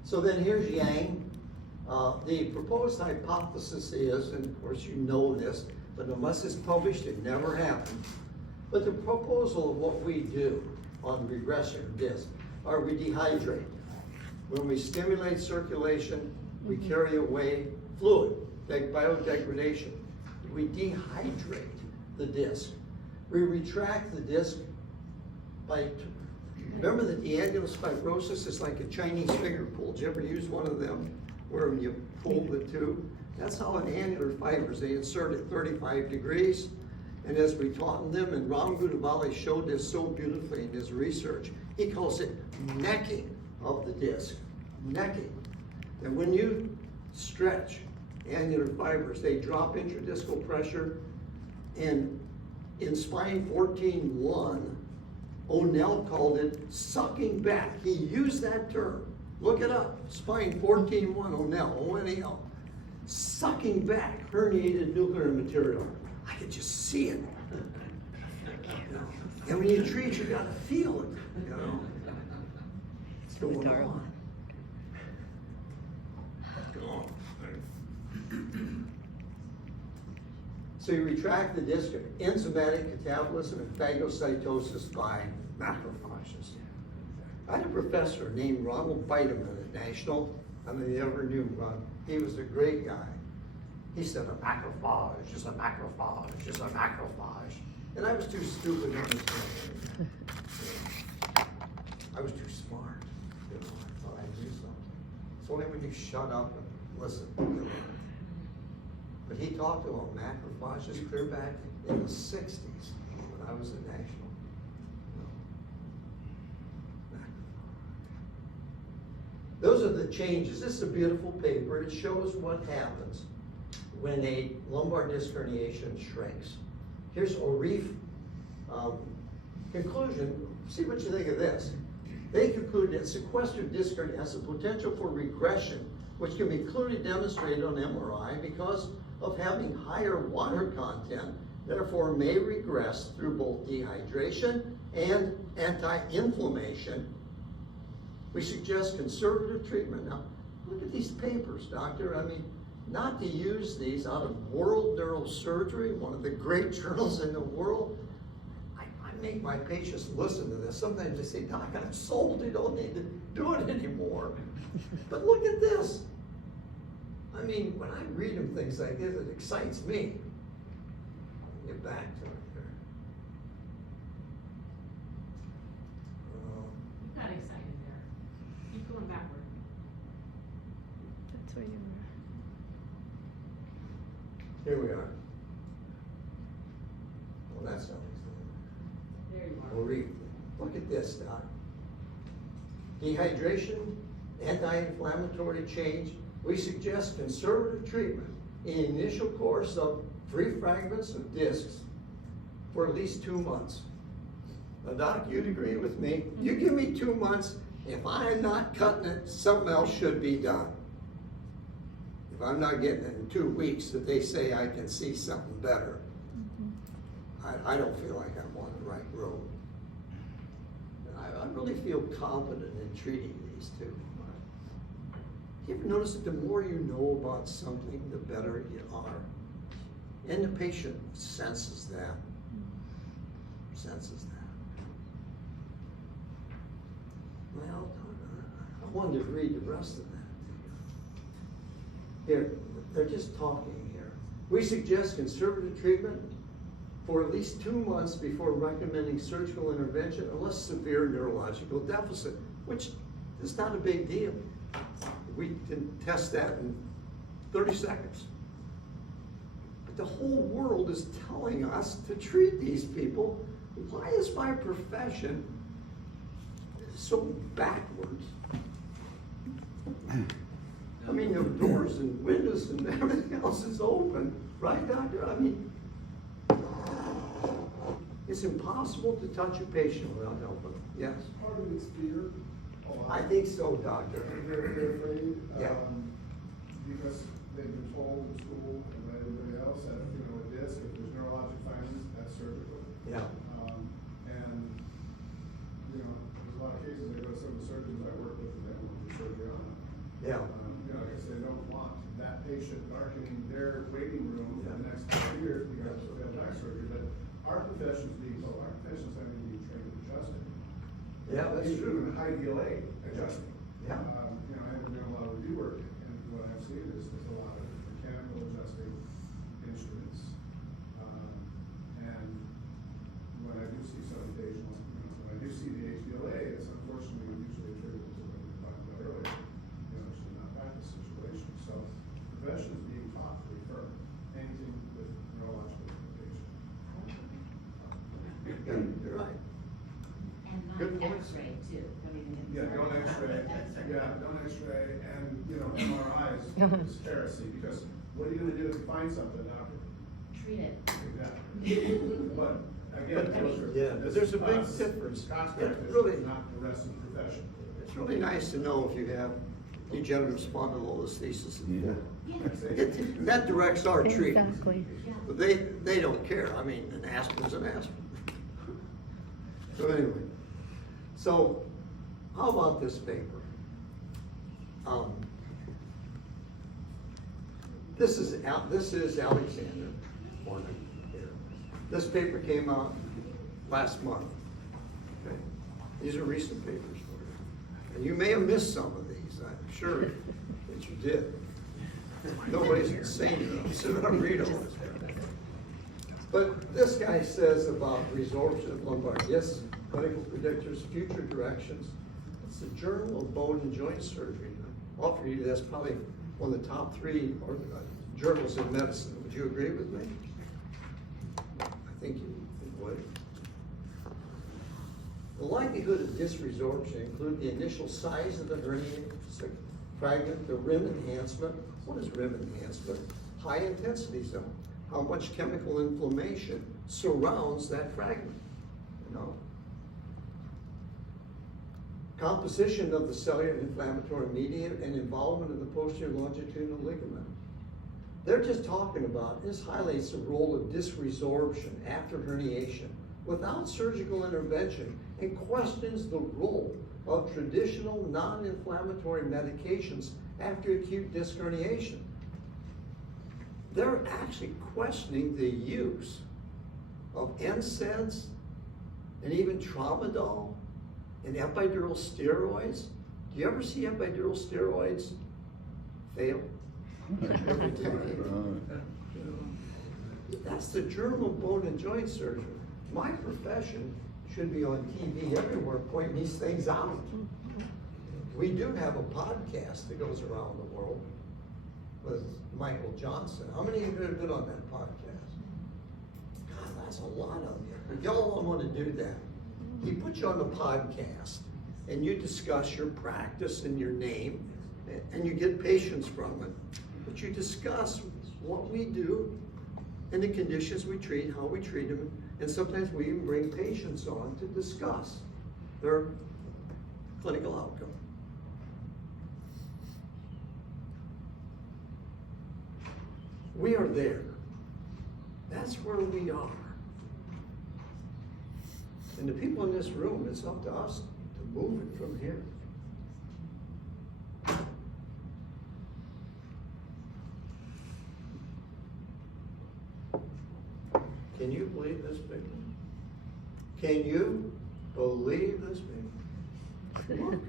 So then here's Yang. The proposed hypothesis is, and of course you know this, but unless it's published, it never happened. But the proposal of what we do on regression of disc are we dehydrate. When we stimulate circulation, we carry away fluid, like biodegradation. We dehydrate the disc. We retract the disc by, remember that the annulus fibrosus is like a Chinese finger pull. Did you ever use one of them where you pull the tube? That's how an annular fibers, they insert at 35 degrees. And as we taught them, and Ram Goudavale showed this so beautifully in his research, he calls it necking of the disc, necking. And when you stretch annular fibers, they drop intradiscal pressure, and in spine 14.1, O'Neill called it sucking back. He used that term. Look it up. Spine 14.1, O'Neill, O-N-E-L. Sucking back herniated nuclear material. I could just see it. And when you treat, you gotta feel it, you know. It's going on. Go on. So you retract the disc of enzymatic catabolism and phagocytosis by macrophages. I had a professor named Ronald Bideman at National. I mean, you ever knew Ron? He was a great guy. He said, a macrophage is a macrophage is a macrophage. And I was too stupid to understand anything. I was too smart. You know, I thought I knew something. It's only when you shut up and listen. You know. But he talked about macrophages clear back in the 60s when I was at National. Those are the changes. This is a beautiful paper. It shows what happens when a lumbar disc herniation shrinks. Here's O'Reef conclusion. See what you think of this. They conclude that sequestered disc hernia has the potential for regression, which can be clearly demonstrated on MRI because of having higher water content, therefore may regress through both dehydration and anti-inflammation. We suggest conservative treatment. Now, look at these papers, doctor. I mean, not to use these out of World Neurosurgery, one of the great journals in the world. I make my patients listen to this. Sometimes they say, Doc, I'm sold, you don't need to do it anymore. But look at this. I mean, when I read them things like this, it excites me. I'll get back to it here. You got excited there. Keep going backward. That's where you were. Here we are. Well, that's how he's doing. There you are. We'll read. Look at this, Doc. dehydration, anti-inflammatory change. We suggest conservative treatment in initial course of 3 fragments of discs for at least 2 months. Now, Doc, you'd agree with me. You give me 2 months, if I'm not cutting it, something else should be done. If I'm not getting it in 2 weeks, that they say I can see something better, I don't feel like I'm on the right road. I really feel confident in treating these two. You ever notice that the more you know about something, the better you are? And the patient senses that. Senses that. Well, I wanted to read the rest of that to you. Here, they're just talking here. We suggest conservative treatment for at least 2 months before recommending surgical intervention unless severe neurological deficit, which is not a big deal. We can test that in 30 seconds. But the whole world is telling us to treat these people. Why is my profession so backwards? I mean, the doors and windows and everything else is open, right, doctor? I mean, it's impossible to touch a patient without helping them. Yes? Part of it's fear. I think so, doctor. They're afraid, Yeah. because they've been told in school and by everybody else that, you know, a disc, if there's neurologic findings, that's surgical. Yeah. And, you know, there's a lot of cases, I go to some of the surgeons I work with, and they don't want the surgery on them. Yeah. You know, because they don't want that patient darkening their waiting room for Yeah. the next 5 years because of failed back surgery. But our profession's being told, our profession's having to be trained in adjusting. Yeah, that's true. High DLA adjusting. Yeah. You know, I've been doing a lot of review work, and what I've seen is there's a lot of mechanical adjusting instruments. And when I do see some occasional, you know, when I do see the HDLA, it's unfortunately usually attributable to what we talked about earlier, you know, it's a malpractice situation. So the profession is being taught to refer anything with neurological implication. Yeah, you're right. And Good not point. X-ray too, don't even get me Yeah, don't started. X-ray, don't X-ray, and, you know, MRIs is heresy, because what are you gonna do if you find something, doctor? Treat it. Exactly. But, again, those are. Yeah, but there's a big us. difference. Cost It's practice, really- not the rest of the profession. It's really nice to know if you have degenerative spondylolisthesis. Yeah. That directs our treatment. Exactly. But they don't care. I mean, an aspirin's an aspirin. So anyway, so how about this paper? This is Alexander Horner here. This paper came out last month. Okay? These are recent papers for you. And you may have missed some of these, I'm sure that you did. Nobody's insane enough to sit and read all this. But this guy says about resorption of lumbar discs, clinical predictors, future directions. It's the Journal of Bone and Joint Surgery. I'll offer you that's probably one of the top 3 journals in medicine. Would you agree with me? I think you would. The likelihood of disc resorption include the initial size of the hernia fragment, the rim enhancement. What is rim enhancement? High intensity zone. How much chemical inflammation surrounds that fragment, you know? Composition of the cellular inflammatory medium and involvement of the posterior longitudinal ligament. They're just talking about, this highlights the role of disc resorption after herniation without surgical intervention and questions the role of traditional non-inflammatory medications after acute disc herniation. They're actually questioning the use of NSAIDs and even tramadol and epidural steroids. Do you ever see epidural steroids fail? That's the Journal of Bone and Joint Surgery. My profession should be on TV everywhere pointing these things out. We do have a podcast that goes around the world with Michael Johnson. How many of you have been on that podcast? God, that's a lot of you. Y'all don't want to do that. He put you on the podcast, and you discuss your practice and your name, and you get patients from it. But you discuss what we do and the conditions we treat, how we treat them, and sometimes we even bring patients on to discuss their clinical outcome. We are there. That's where we are. And the people in this room, it's up to us to move it from here. Can you believe this big? Can you believe this big? Look,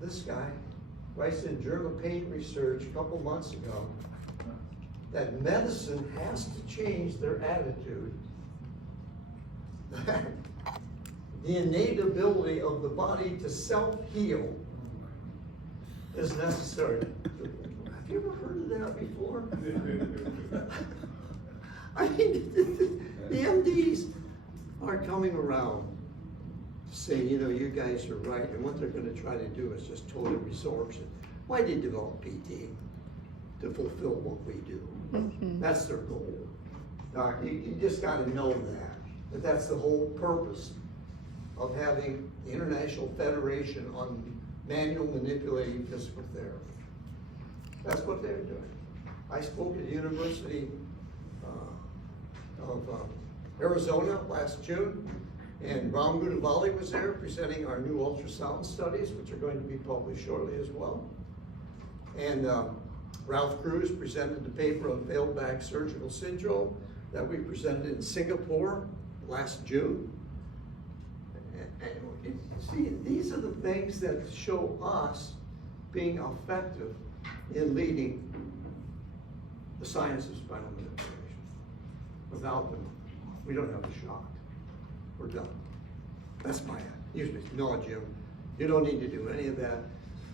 this guy writes in Journal of Pain Research a couple months ago that medicine has to change their attitude. The innate ability of the body to self-heal is necessary. Have you ever heard of that before? I mean, the MDs are coming around to say, you know, you guys are right, and what they're going to try to do is just total resorption. Why did they develop PT? To fulfill what we do. That's their goal. Doc, you just got to know that that's the whole purpose of having the International Federation on Manual Manipulating Physical Therapy. That's what they're doing. I spoke at the University of Arizona last June, and Ram Goodavali was there presenting our new ultrasound studies, which are going to be published shortly as well. And Ralph Cruz presented the paper on failed back surgical syndrome that we presented in Singapore last June. And see, these are the things that show us being effective in leading the science of spinal manipulation. Without them, we don't have a shot. We're done. That's my usually. No, Jim, you don't need to do any of that.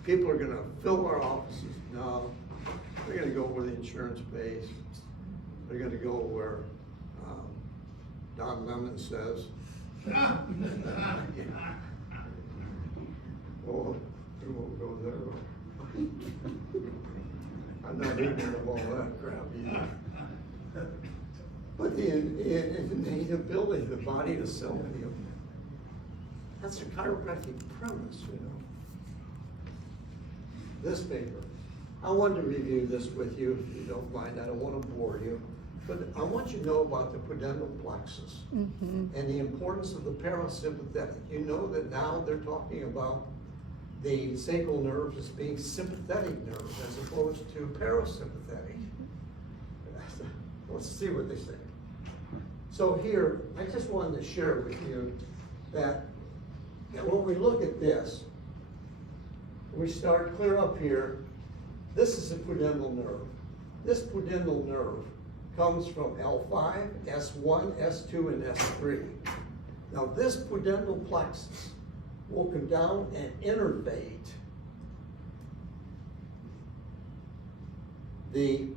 People are going to fill our offices. No, they're going to go where the insurance pays. They're going to go where Don Lemon says. Oh, we won't go there. I'm not ignorant of all that crap either. But the innate ability of the body to self-heal. That's a chiropractic premise, you know. This paper. I wanted to review this with you, if you don't mind. I don't want to bore you. But I want you to know about the pudendal plexus and the importance of the parasympathetic. You know that now they're talking about the sacral nerve as being sympathetic nerve as opposed to parasympathetic. Let's see what they say. So here, I just wanted to share with you that when we look at this, we start clear up here. This is a pudendal nerve. This pudendal nerve comes from L5, S1, S2, and S3. Now this pudendal plexus will come down and innervate the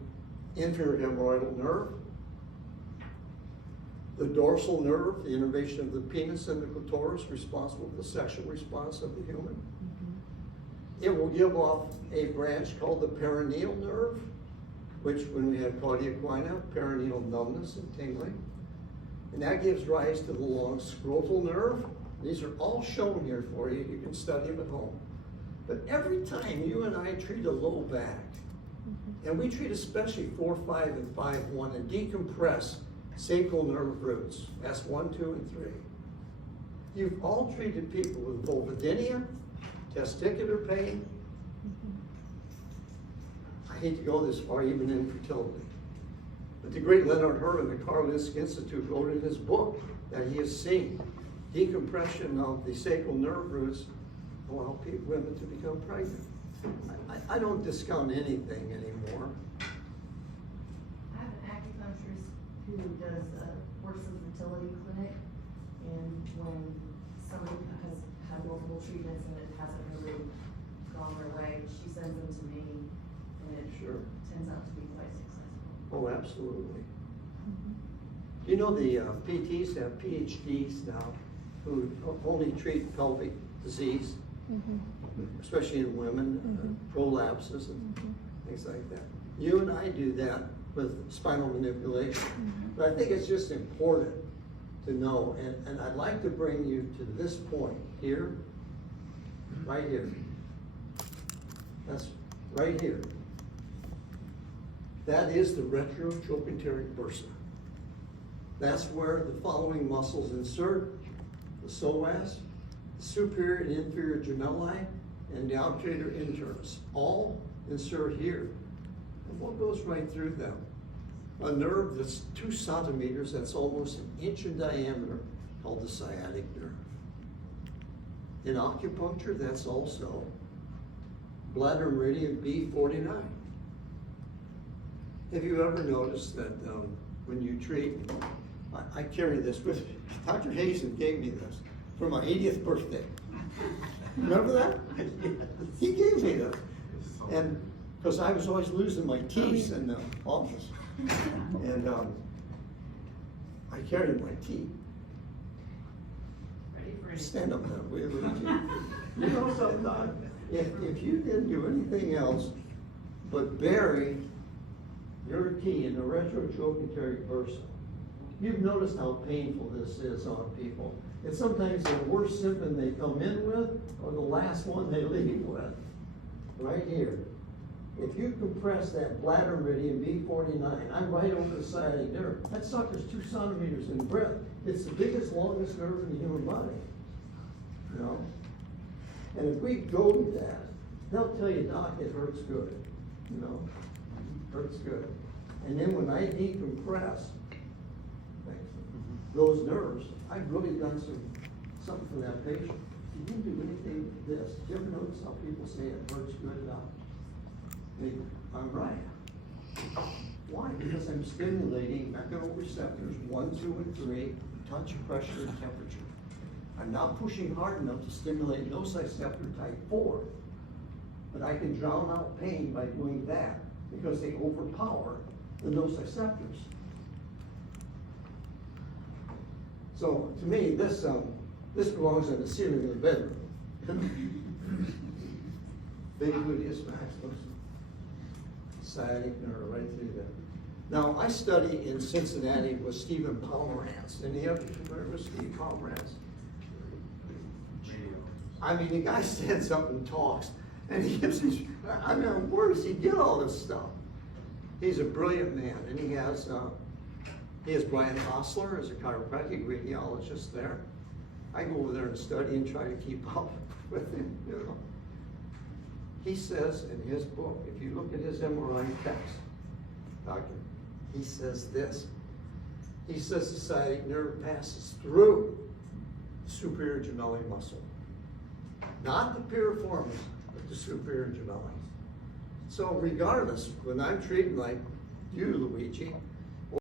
inferior hemorrhoidal nerve, the dorsal nerve, the innervation of the penis and the clitoris, responsible for the sexual response of the human. It will give off a branch called the perineal nerve, which when we have Claudia Equina, perineal numbness and tingling. And that gives rise to the long scrotal nerve. These are all shown here for you. You can study them at home. But every time you and I treat a low back, and we treat especially 4, 5, and 5, 1, and decompress sacral nerve roots, S1, 2, and 3. You've all treated people with vulvodynia, testicular pain. I hate to go this far, even infertility. But the great Leonard Herman, the Karolinska Institute, wrote in his book that he has seen decompression of the sacral nerve roots allow women to become pregnant. I don't discount anything anymore. I have an acupuncturist who does works in a fertility clinic, and when somebody has had multiple treatments and it hasn't really gone their way, she sends them to me, and it turns out to be quite successful. Oh, absolutely. You know the PTs have PhDs now who only treat pelvic disease, especially in women, prolapses and things like that. You and I do that with spinal manipulation. But I think it's just important to know, and I'd like to bring you to this point here, right here. That's right here. That is the retrotrochanteric bursa. That's where the following muscles insert: the psoas, the superior and inferior gemelli, and the obturator internus. All insert here. And what goes right through them? A nerve that's 2 centimeters, that's almost an inch in diameter, called the sciatic nerve. In acupuncture, that's also bladder meridian B49. Have you ever noticed that when you treat, I carry this with me. Dr. Hazen gave me this for my 80th birthday. Remember that? He gave me that. And because I was always losing my teeth in the office. And I carried my teeth. Ready for it. Stand up now, we have a teeth. You know something, Doc? If you didn't do anything else but bury your key in the retrotrochanteric bursa, you've noticed how painful this is on people. It's sometimes the worst symptom they come in with, or the last one they leave with. Right here. If you compress that bladder meridian B49, I'm right over the sciatic nerve. That sucker's 2 centimeters in breadth. It's the biggest, longest nerve in the human body. You know? And if we go to that, they'll tell you, Doc, it hurts good. You know? Hurts good. And then when I decompress those nerves, I've really done something for that patient. You didn't do anything with this. Did you ever notice how people say it hurts good, Doc? I'm right. Why? Because I'm stimulating mechanoreceptors 1, 2, and 3, touch, pressure, and temperature. I'm not pushing hard enough to stimulate nociceptor type 4, but I can drown out pain by doing that because they overpower the nociceptors. So to me, this belongs in the ceiling of the bedroom. Big gluteus maximus. Sciatic nerve right through there. Now, I study in Cincinnati with Stephen Pomerantz. And you have to familiar with Steve Pomerantz? I mean, the guy stands up and talks, and he gives these, I mean, where does he get all this stuff? He's a brilliant man, and he has Brian Hostler as a chiropractic radiologist there. I go over there and study and try to keep up with him, you know. He says in his book, if you look at his MRI text, doctor, he says this. He says the sciatic nerve passes through the superior gemelli muscle. Not the piriformis, but the superior gemelli. So regardless, when I'm treating like you, Luigi,